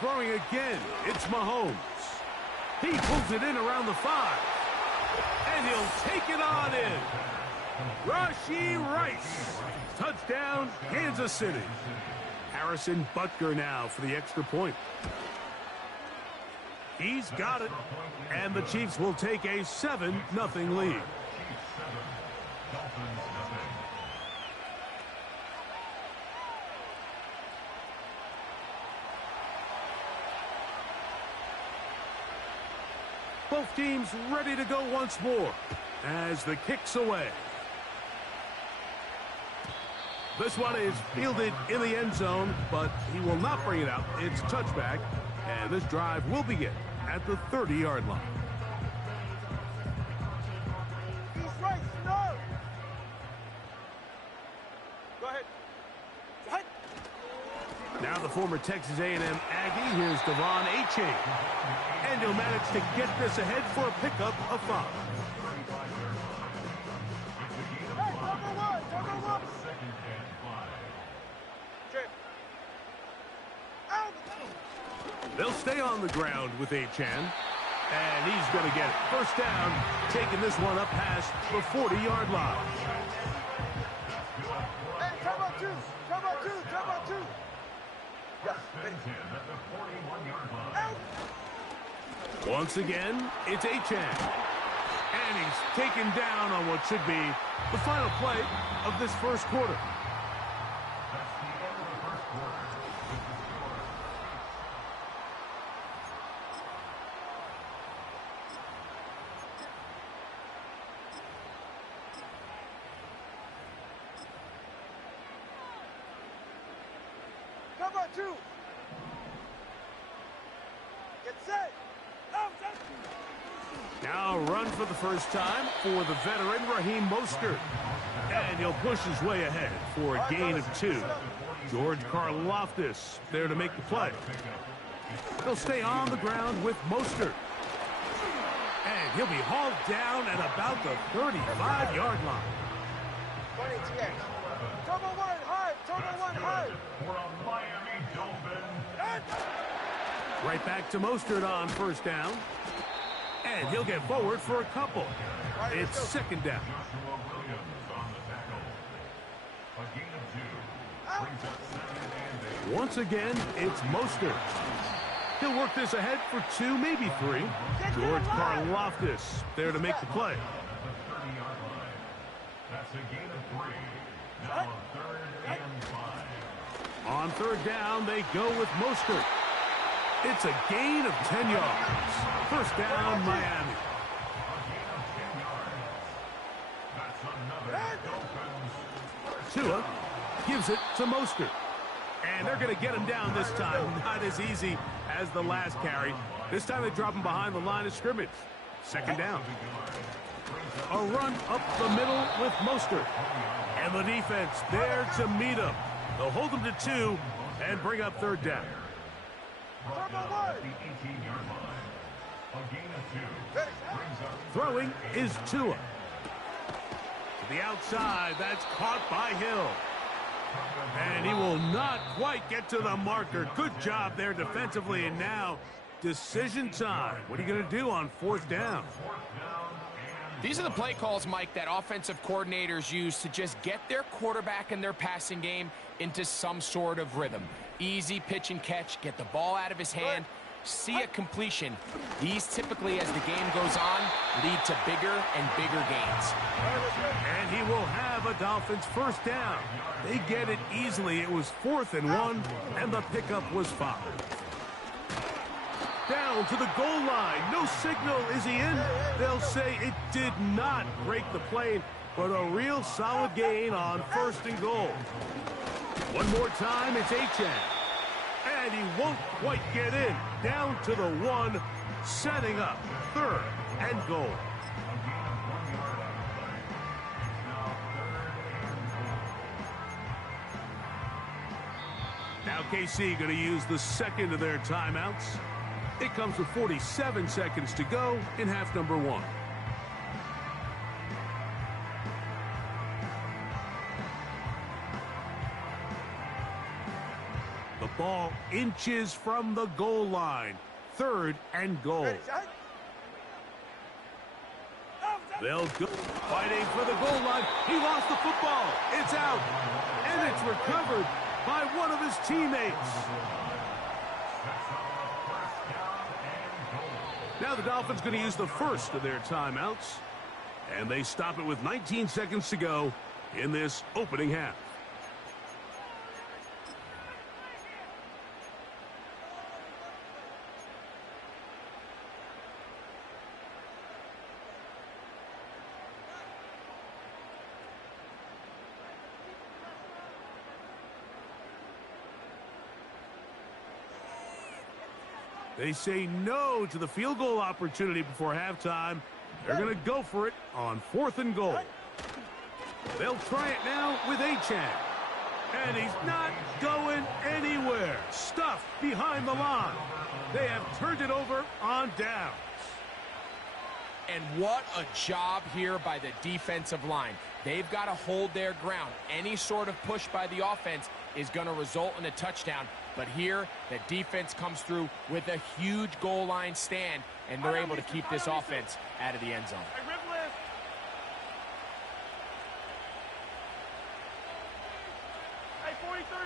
Throwing again. It's Mahomes. He pulls it in around the 5. And he'll take it on in. Rashee Rice. Touchdown, Kansas City. Harrison Butker now for the extra point. He's got it. And the Chiefs will take a 7-0 lead. Chiefs 7, Dolphins nothing. Both teams ready to go once more as the kick's away. This one is fielded in the end zone, but he will not bring it out. It's touchback, and this drive will begin at the 30-yard line. He's right, no! Go ahead. Now the former Texas A&M Aggie, here's Devon Achane. And he'll manage to get this ahead for a pickup of 5. They'll stay on the ground with Achane. And he's going to get it. First down, taking this one up past the 40-yard line. Hey, come on, two. Come on, two. Come on, two. Once again, it's Achane. And he's taken down on what should be the final play of this first quarter. Come on, two. Get set. Now a run for the first time for the veteran Raheem Mostert. And he'll push his way ahead for a gain of 2. George Karlaftis there to make the play. They'll stay on the ground with Mostert. And he'll be hauled down at about the 35-yard line. Turbo one, high. Turbo one, high. For a Miami Dolphin. Right back to Mostert on first down. And he'll get forward for a couple. It's second down. Joshua Williams on the tackle. A gain of 2. Brings up 2nd and 8. Once again, it's Mostert. He'll work this ahead for 2, maybe 3. George Karlaftis there to make the play. At the 30-yard line. That's a gain of 3. Now a 3rd and 5. On third down, they go with Mostert. It's a gain of 10 yards. First down, Miami. A gain of 10 yards. That's another Dolphins. Tua gives it to Mostert. And they're going to get him down this time. Not as easy as the last carry. This time they drop him behind the line of scrimmage. Second down. A run up the middle with Mostert. And the defense there to meet him. They'll hold him to 2 and bring up third down. Brought down at the 18-yard line. A gain of 2. Brings up Throwing is Tua. To the outside, that's caught by Hill. And he will not quite get to the marker. Good job there defensively, and now decision time. What are you going to do on fourth down? These are the play calls, Mike, that offensive coordinators use to just get their quarterback and their passing game into some sort of rhythm. Easy pitch and catch, get the ball out of his hand, see a completion. These typically, as the game goes on, lead to bigger and bigger gains. And he will have a Dolphins first down. They get it easily. It was 4th and 1, and the pickup was 5. Down to the goal line. No signal. Is he in? They'll say it did not break the plane, but a real solid gain on 1st and goal. One more time, it's Achane. And he won't quite get in. Down to the 1, setting up 3rd and goal. Now KC going to use the second of their timeouts. It comes with 47 seconds to go in half number 1. The ball inches from the goal line. 3rd and goal. They'll go fighting for the goal line. He lost the football. It's out. And it's recovered by one of his teammates. Now the Dolphins going to use the first of their timeouts. And they stop it with 19 seconds to go in this opening half. They say no to the field goal opportunity before halftime. They're going to go for it on 4th and goal. They'll try it now with Achane. And he's not going anywhere. Stuffed behind the line. They have turned it over on downs. And what a job here by the defensive line. They've got to hold their ground. Any sort of push by the offense is going to result in a touchdown. But here, the defense comes through with a huge goal line stand, and they're able to keep this offense out of the end zone. Hey, 43.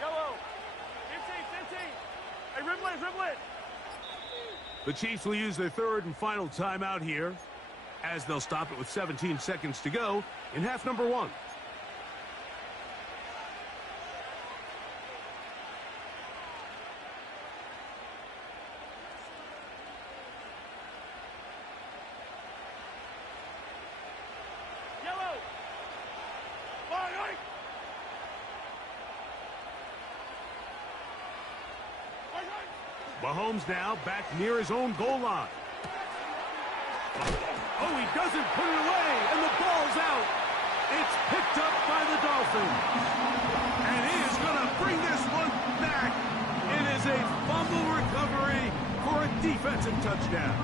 Yellow. 15. Hey, Riblet. The Chiefs will use their 3rd and final timeout here, as they'll stop it with 17 seconds to go in half number 1. Yellow. Mahomes now back near his own goal line. Oh, he doesn't put it away, and the ball's out. It's picked up by the Dolphins. And he is going to bring this one back. It is a fumble recovery for a defensive touchdown.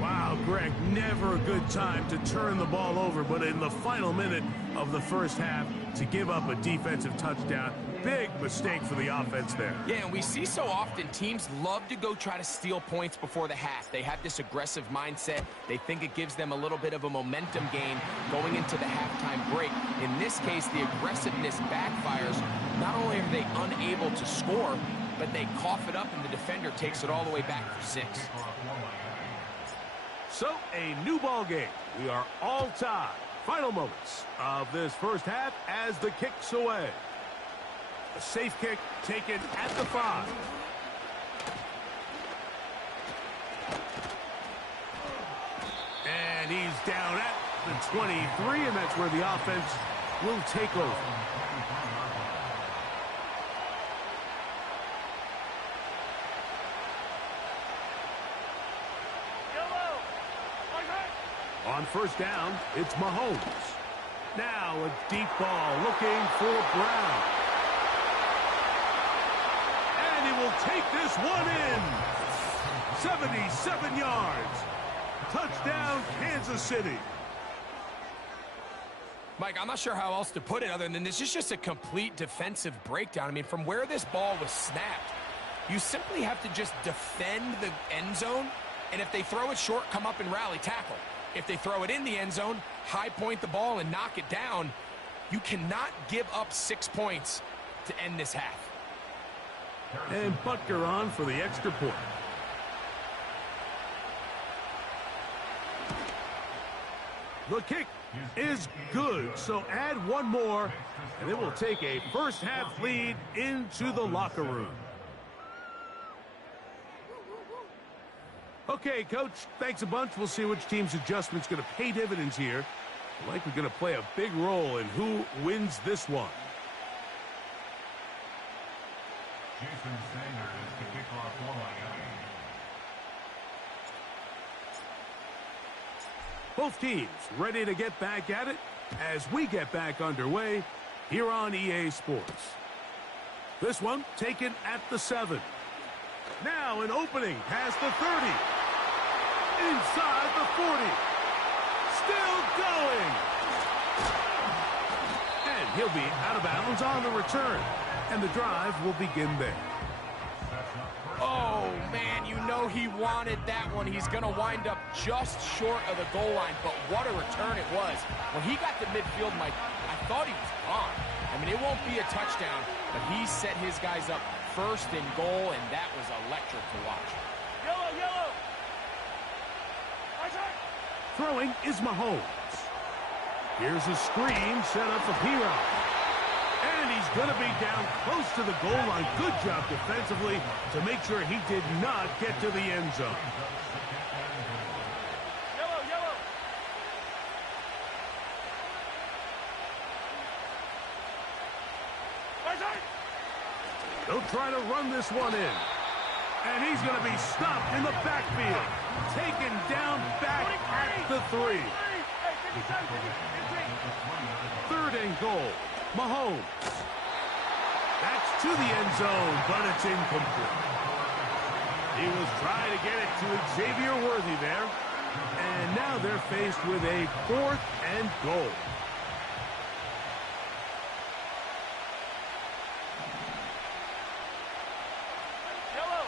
Wow, Greg, never a good time to turn the ball over, but in the final minute of the first half, to give up a defensive touchdown, big mistake for the offense there. Yeah, and we see so often teams love to go try to steal points before the half. They have this aggressive mindset. They think it gives them a little bit of a momentum gain going into the halftime break. In this case, the aggressiveness backfires. Not only are they unable to score, but they cough it up and the defender takes it all the way back for 6. So, a new ball game. We are all tied. Final moments of this first half as the kick's away. A safe kick taken at the 5. And he's down at the 23, and that's where the offense will take over. On first down, it's Mahomes. Now a deep ball looking for Brown. And he will take this one in. 77 yards. Touchdown, Kansas City. Mike, I'm not sure how else to put it other than this is just a complete defensive breakdown. I mean, from where this ball was snapped, you simply have to just defend the end zone, and if they throw it short, come up and rally tackle. If they throw it in the end zone, high point the ball and knock it down. You cannot give up 6 points to end this half. And Butker on for the extra point. The kick is good, so add one more, and it will take a first half lead into the locker room. Okay, Coach, thanks a bunch. We'll see which team's adjustment's going to pay dividends here. Likely going to play a big role in who wins this one. Jason Sanders to kick off for Miami. Both teams ready to get back at it as we get back underway here on EA Sports. This one taken at the 7. Now an opening past the 30. Inside the 40. Still going. And he'll be out of bounds on the return. And the drive will begin there. Oh, man, you know he wanted that one. He's going to wind up just short of the goal line, but what a return it was. When he got to midfield, Mike, I thought he was gone. I mean, it won't be a touchdown, but he set his guys up first and goal, and that was electric to watch. Yellow. Throwing is Mahomes. Here's a screen set up for P-Rod. And he's going to be down close to the goal line. Good job defensively to make sure he did not get to the end zone. Yellow. They'll try to run this one in. And he's going to be stopped in the backfield. Taken down back at the 3. Hey, 57, 15. 3rd and goal. Mahomes. That's to the end zone, but it's incomplete. He was trying to get it to Xavier Worthy there. And now they're faced with a 4th and goal. Yellow.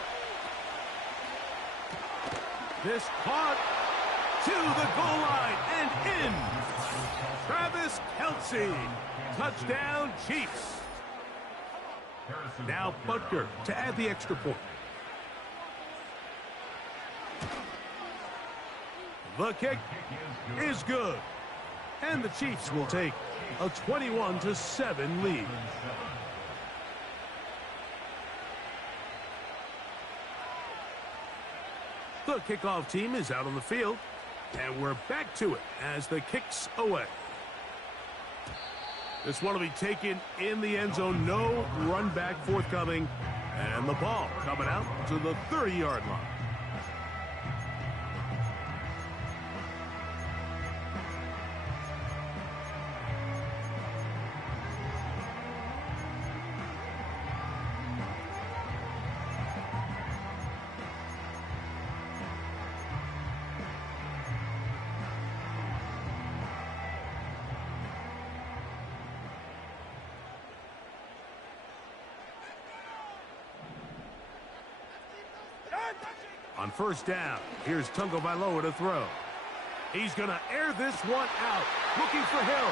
This caught to the goal line and in. Travis Kelce. Touchdown, Chiefs. Now Butker to add the extra point. The kick is good. And the Chiefs will take a 21-7 lead. The kickoff team is out on the field. And we're back to it as the kick's away. This one will be taken in the end zone. No run back forthcoming. And the ball coming out to the 30-yard line. On 1st down, here's Tungo Vailoa to throw. He's going to air this one out, looking for Hill.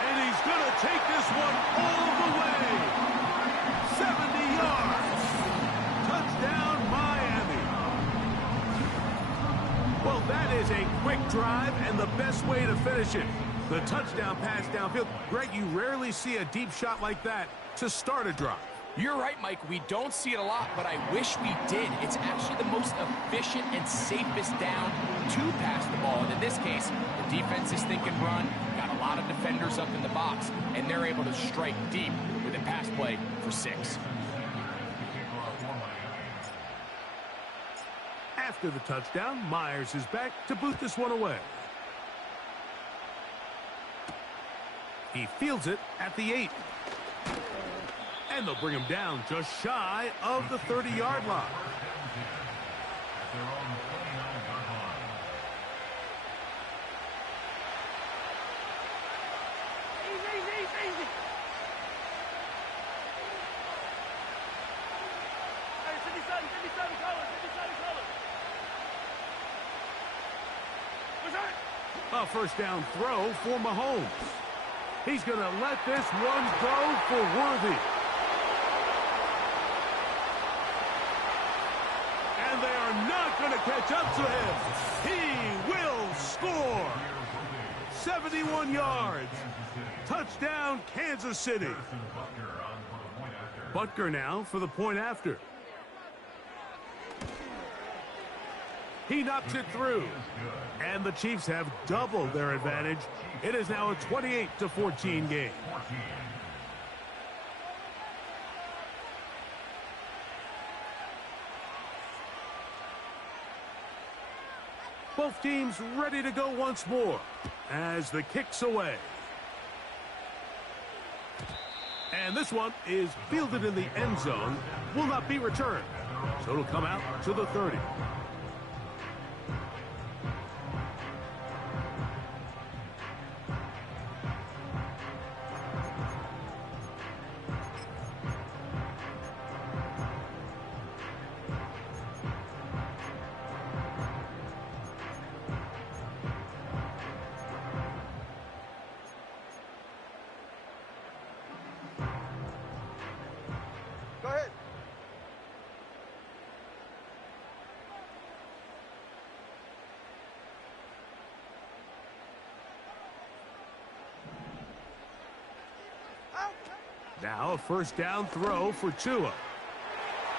And he's going to take this one all the way. 70 yards. Touchdown, Miami. Well, that is a quick drive and the best way to finish it. The touchdown pass downfield. Greg, you rarely see a deep shot like that to start a drive. You're right, Mike. We don't see it a lot, but I wish we did. It's actually the most efficient and safest down to pass the ball. And in this case, the defense is thinking run, got a lot of defenders up in the box, and they're able to strike deep with a pass play for 6. After the touchdown, Myers is back to boot this one away. He fields it at the 8. And they'll bring him down just shy of the 30-yard line. Easy. Hey, 57, color. What's that? A 1st down throw for Mahomes. He's going to let this one go for Worthy. And they are not going to catch up to him. He will score. 71 yards. Touchdown, Kansas City. Butker now for the point after. He knocks it through. And the Chiefs have doubled their advantage. It is now a 28-14 game. Both teams ready to go once more as the kick's away. And this one is fielded in the end zone, will not be returned. So it'll come out to the 30. Go ahead. Now a 1st down throw for Tua.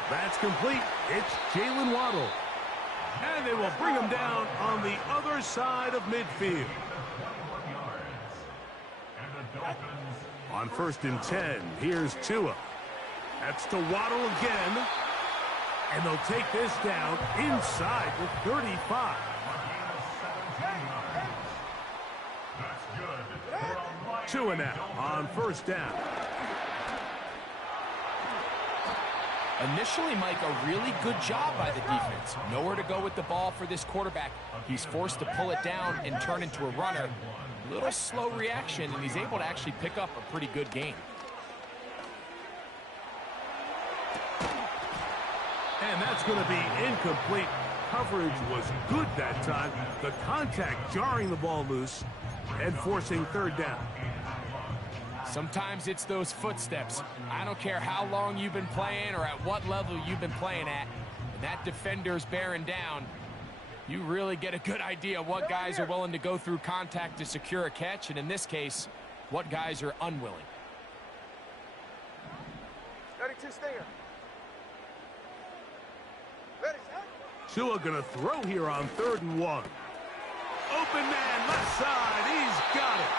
That's complete. It's Jalen Waddle. And they will bring him down on the other side of midfield. On 1st and 10, here's Tua. That's to Waddle again. And they'll take this down inside the 35. Two and out on first down. Initially, Mike, a really good job by the defense. Nowhere to go with the ball for this quarterback. He's forced to pull it down and turn into a runner. A little slow reaction, and he's able to actually pick up a pretty good gain. And that's going to be incomplete. Coverage was good that time. The contact jarring the ball loose and forcing third down. Sometimes it's those footsteps. I don't care how long you've been playing or at what level you've been playing at. When that defender's bearing down, you really get a good idea of what guys are willing to go through contact to secure a catch, and in this case, what guys are unwilling. 32 stinger. Ready, set. Tua going to throw here on 3rd and 1. Open man, left side. He's got it.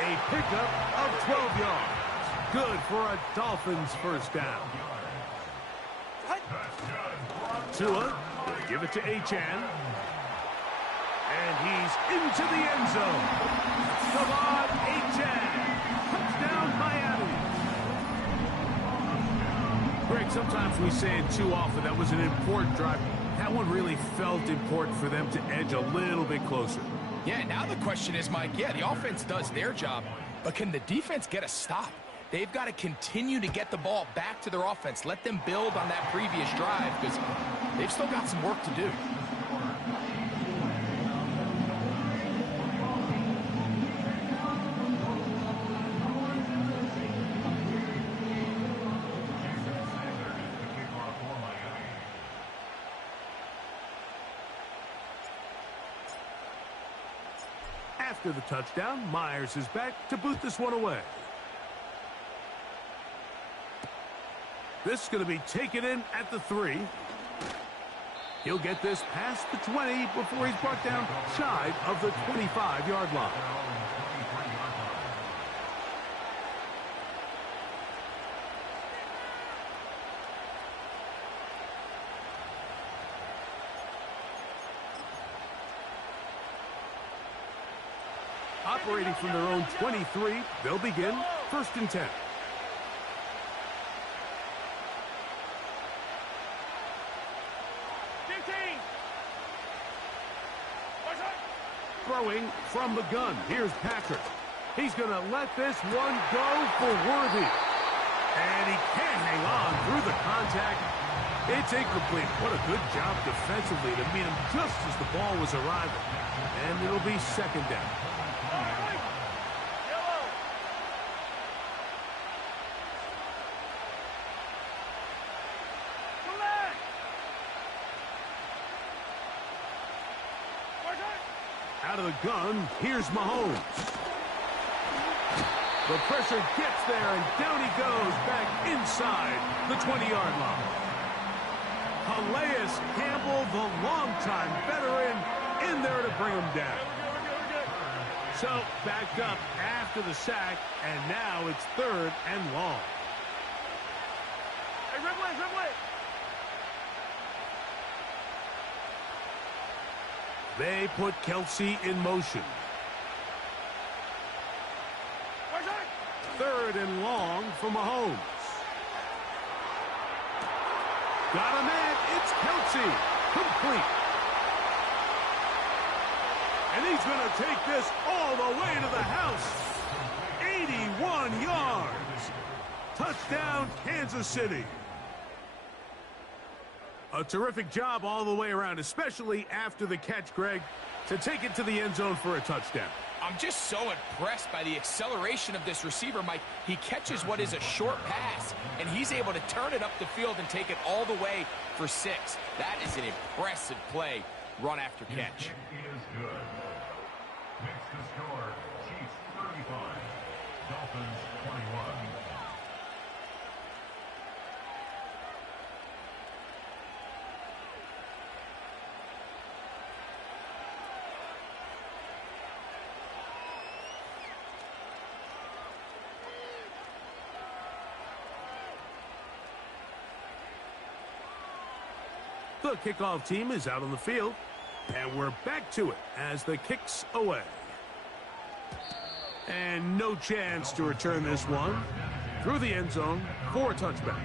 A pickup of 12 yards. Good for a Dolphins first down. Tua will give it to Achane. And he's into the end zone. Come on, Achane. Touchdown, Miami. Greg, sometimes we say it too often. That was an important drive. That one really felt important for them to edge a little bit closer. Yeah, now the question is, Mike, yeah, the offense does their job, but can the defense get a stop? They've got to continue to get the ball back to their offense. Let them build on that previous drive because they've still got some work to do. After the touchdown, Myers is back to boot this one away. This is going to be taken in at the 3. He'll get this past the 20 before he's brought down shy of the 25-yard line. Operating from their own 23, they'll begin 1st and 10. Throwing from the gun. Here's Patrick. He's going to let this one go for Worthy. And he can't hang on through the contact. It's incomplete. What a good job defensively to meet him just as the ball was arriving. And it'll be 2nd down. Out of the gun, here's Mahomes. The pressure gets there, and down he goes back inside the 20-yard line. Calais Campbell, the longtime veteran, in there to bring him down. So, backed up after the sack, and now it's 3rd and long. Hey, Ridley. They put Kelsey in motion. 3rd and long for Mahomes. Got a man. It's Kelsey. Complete. And he's going to take this all the way to the house. 81 yards. Touchdown, Kansas City. A terrific job all the way around, especially after the catch, Greg, to take it to the end zone for a touchdown. I'm just so impressed by the acceleration of this receiver, Mike. He catches what is a short pass, and he's able to turn it up the field and take it all the way for 6. That is an impressive play, run after catch. Is good. Makes the score, Chiefs 35, Dolphins 21. The kickoff team is out on the field, and we're back to it as the kick's away. And no chance to return this one through the end zone for a touchback.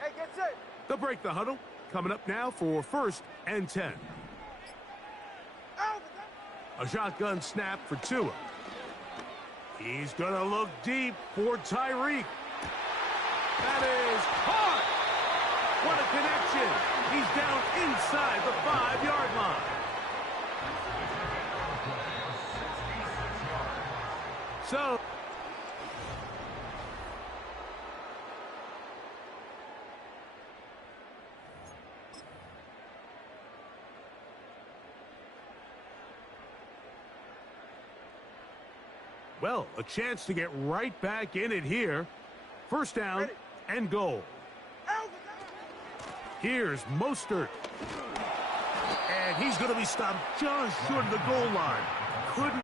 Hey, get set. They'll break the huddle. Coming up now for 1st and 10. Out. A shotgun snap for Tua. He's going to look deep for Tyreek. That is caught. What a connection. He's down inside the 5-yard line. So... well, a chance to get right back in it here. 1st down and goal. Out. Here's Mostert. And he's going to be stopped just short of the goal line. Couldn't.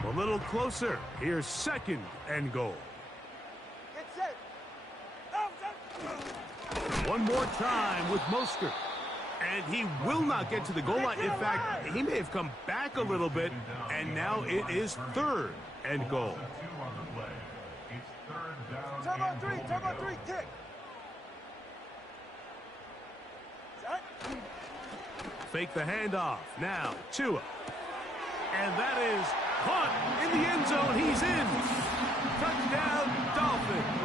From a little closer. Here's 2nd and goal. Get set. Out. One more time with Mostert. And he will not get to the goal line. In fact, he may have come back a little bit, and now it is 3rd and goal. Turbo 3, kick. Set. Fake the handoff. Now, Tua. And that is caught in the end zone. He's in. Touchdown, Dolphins.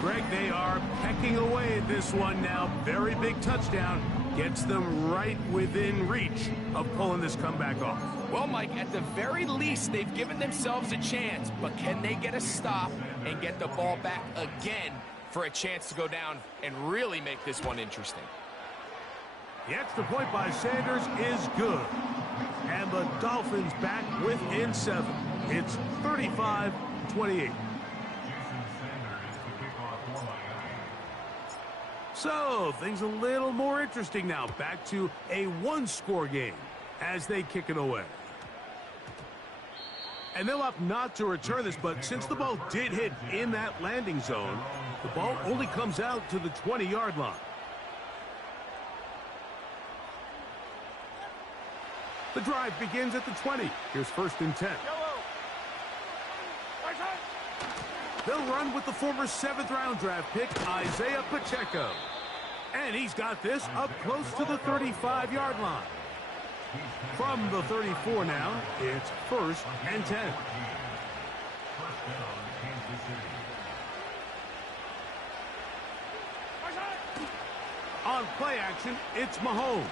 Greg, they are pecking away at this one now. Very big touchdown. Gets them right within reach of pulling this comeback off. Well, Mike, at the very least, they've given themselves a chance. But can they get a stop and get the ball back again for a chance to go down and really make this one interesting? The extra point by Sanders is good. And the Dolphins back within 7. It's 35-28. So, things a little more interesting now. Back to a 1-score game as they kick it away. And they'll opt not to return this, but since the ball did hit in that landing zone, the ball only comes out to the 20-yard line. The drive begins at the 20. Here's 1st and 10. They'll run with the former 7th-round draft pick, Isaiah Pacheco. And he's got this up close to the 35-yard line. From the 34 now, it's 1st and 10. On play action, it's Mahomes.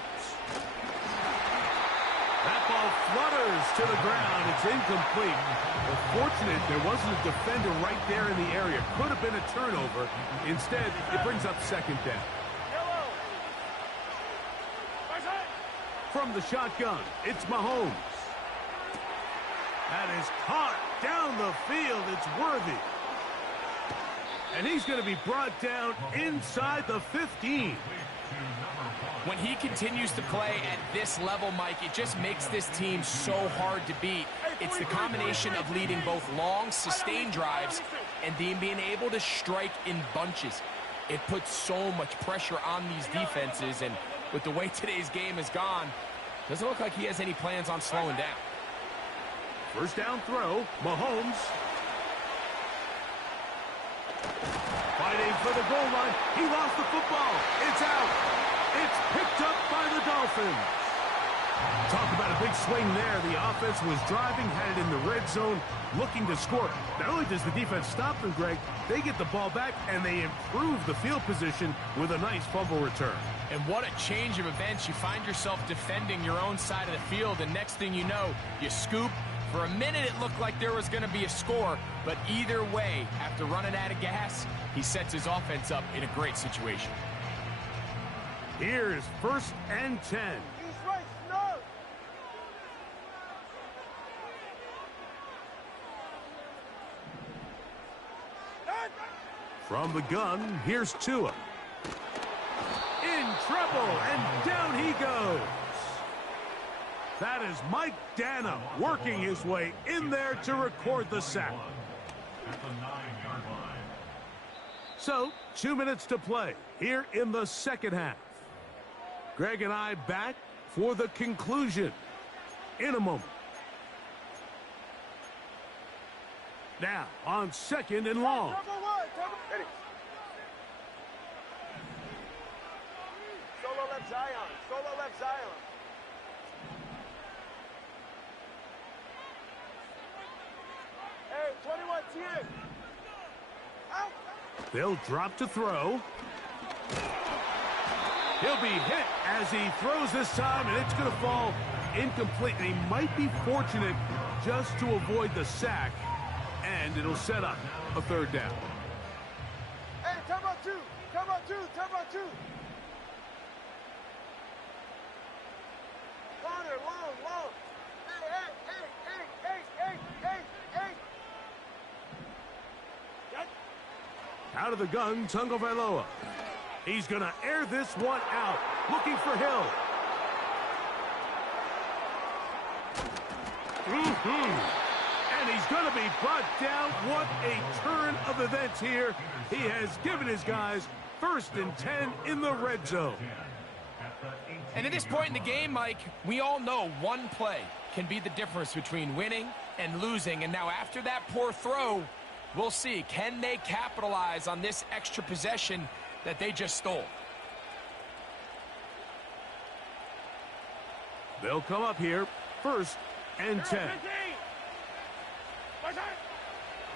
That ball flutters to the ground. It's incomplete. Well, fortunate there wasn't a defender right there in the area. Could have been a turnover. Instead, it brings up 2nd down. From the shotgun, it's Mahomes. That is caught down the field. It's Worthy. And he's going to be brought down inside the 15. When he continues to play at this level, Mike, it just makes this team so hard to beat. It's the combination of leading both long, sustained drives and then being able to strike in bunches. It puts so much pressure on these defenses, and with the way today's game has gone, doesn't look like he has any plans on slowing down. 1st down throw, Mahomes. Fighting for the goal line. He lost the football. It's out. It's picked up by the Dolphins. Talk about a big swing there. The offense was driving, had it in the red zone, looking to score. Not only does the defense stop them, Greg, they get the ball back, and they improve the field position with a nice fumble return. And what a change of events. You find yourself defending your own side of the field, and next thing you know, you scoop. For a minute, it looked like there was going to be a score, but either way, after running out of gas, he sets his offense up in a great situation. Here's 1st and 10. He's right, snug. From the gun, here's Tua. In trouble, and down he goes. That is Mike Dana working his way in there to record the sack. At the 9-yard line. So, 2 minutes to play here in the second half. Greg and I back for the conclusion in a moment. Now, on 2nd and long. Ready. Solo left Zion. Solo left Zion. Hey, 21 10. Out. They'll drop to throw. He'll be hit as he throws this time, and it's going to fall incomplete. And he might be fortunate just to avoid the sack, and it'll set up a 3rd down. Hey, time out 2. Time out 2. Time out 2. Connor, long. Hey. Out of the gun, Tagovailoa. He's going to air this one out, looking for Hill. And he's going to be brought down. What a turn of events here. He has given his guys 1st and 10 in the red zone. And at this point in the game, Mike, we all know one play can be the difference between winning and losing. And now after that poor throw, we'll see. Can they capitalize on this extra possession that they just stole? They'll come up here, 1st and 10.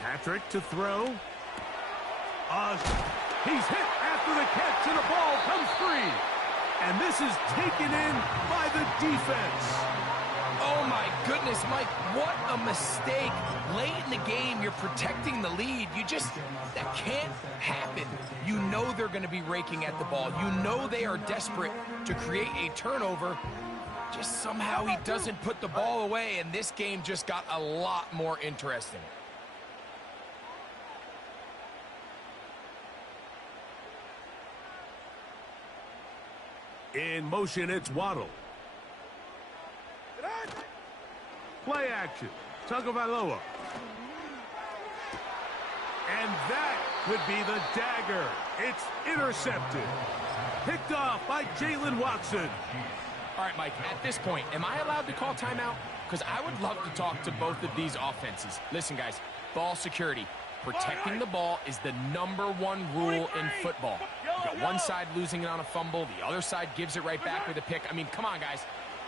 Patrick to throw. He's hit after the catch, and the ball comes free. And this is taken in by the defense. Oh, my goodness, Mike, what a mistake. Late in the game, you're protecting the lead. That can't happen. You know they're going to be raking at the ball. You know they are desperate to create a turnover. Just somehow he doesn't put the ball away, and this game just got a lot more interesting. In motion, it's Waddle. Play action. Tagovailoa. And that could be the dagger. It's intercepted. Picked off by Jalen Watson. All right, Mike, at this point, am I allowed to call timeout? Because I would love to talk to both of these offenses. Listen, guys, ball security. Protecting the ball is the #1 rule in football. You got one side losing it on a fumble. The other side gives it right back with a pick. I mean, come on, guys.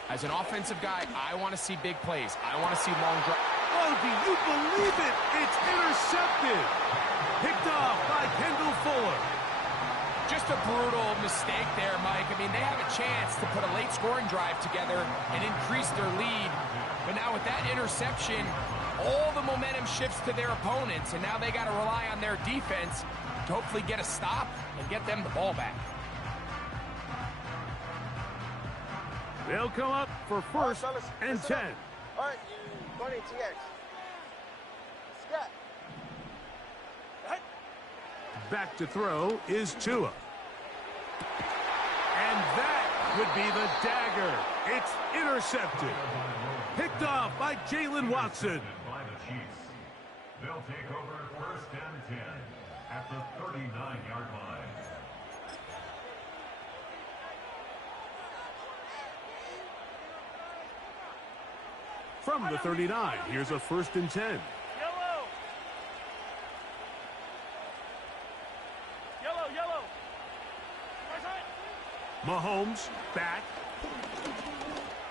As an offensive guy, I want to see big plays. I want to see long drives. Oh, do you believe it? It's intercepted. Picked off by Kendall Fuller. Just a brutal mistake there, Mike. I mean, they have a chance to put a late scoring drive together and increase their lead. But now with that interception, all the momentum shifts to their opponents, and now they got to rely on their defense to hopefully get a stop and get them the ball back. They'll come up for 1st and 10. All right, going TX. Scat. Back to throw is Tua. And that would be the dagger. It's intercepted. Picked off by Jalen Watson. By the Chiefs. They'll take over 1st and 10 at the 39-yard line. From the 39, here's a 1st and 10. Mahomes back.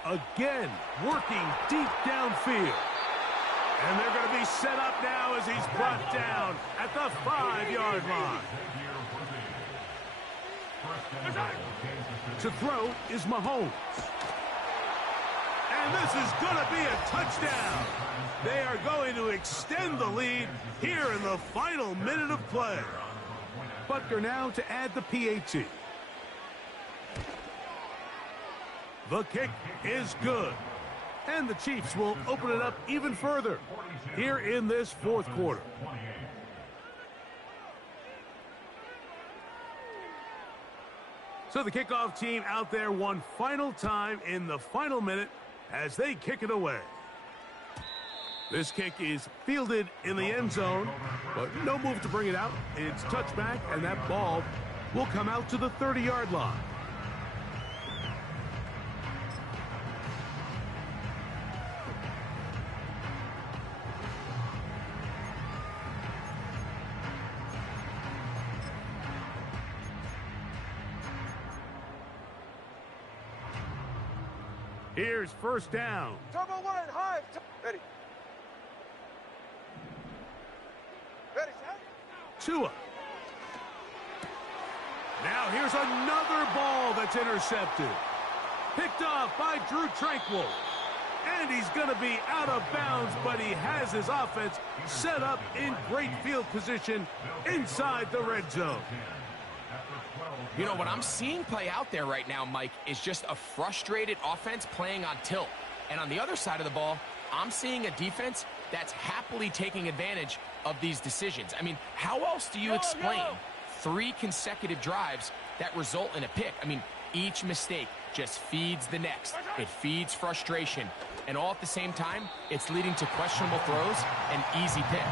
again, working deep downfield. And they're going to be set up now as he's brought down at the 5-yard line. To throw is Mahomes. And this is going to be a touchdown. They are going to extend the lead here in the final minute of play. Butker now to add the PAT. The kick is good. And the Chiefs will open it up even further here in this fourth quarter. So the kickoff team out there one final time in the final minute as they kick it away. This kick is fielded in the end zone, but no move to bring it out. It's touchback, and that ball will come out to the 30-yard line. Here's first down. Turbo 1, high. Ready. Ready, set. Tua. Now here's another ball that's intercepted. Picked off by Drew Tranquill. And he's going to be out of bounds, but he has his offense set up in great field position inside the red zone. You know, what I'm seeing play out there right now, Mike, is just a frustrated offense playing on tilt. And on the other side of the ball, I'm seeing a defense that's happily taking advantage of these decisions. I mean, how else do you explain 3 consecutive drives that result in a pick? I mean, each mistake just feeds the next. It feeds frustration. And all at the same time, it's leading to questionable throws and easy picks.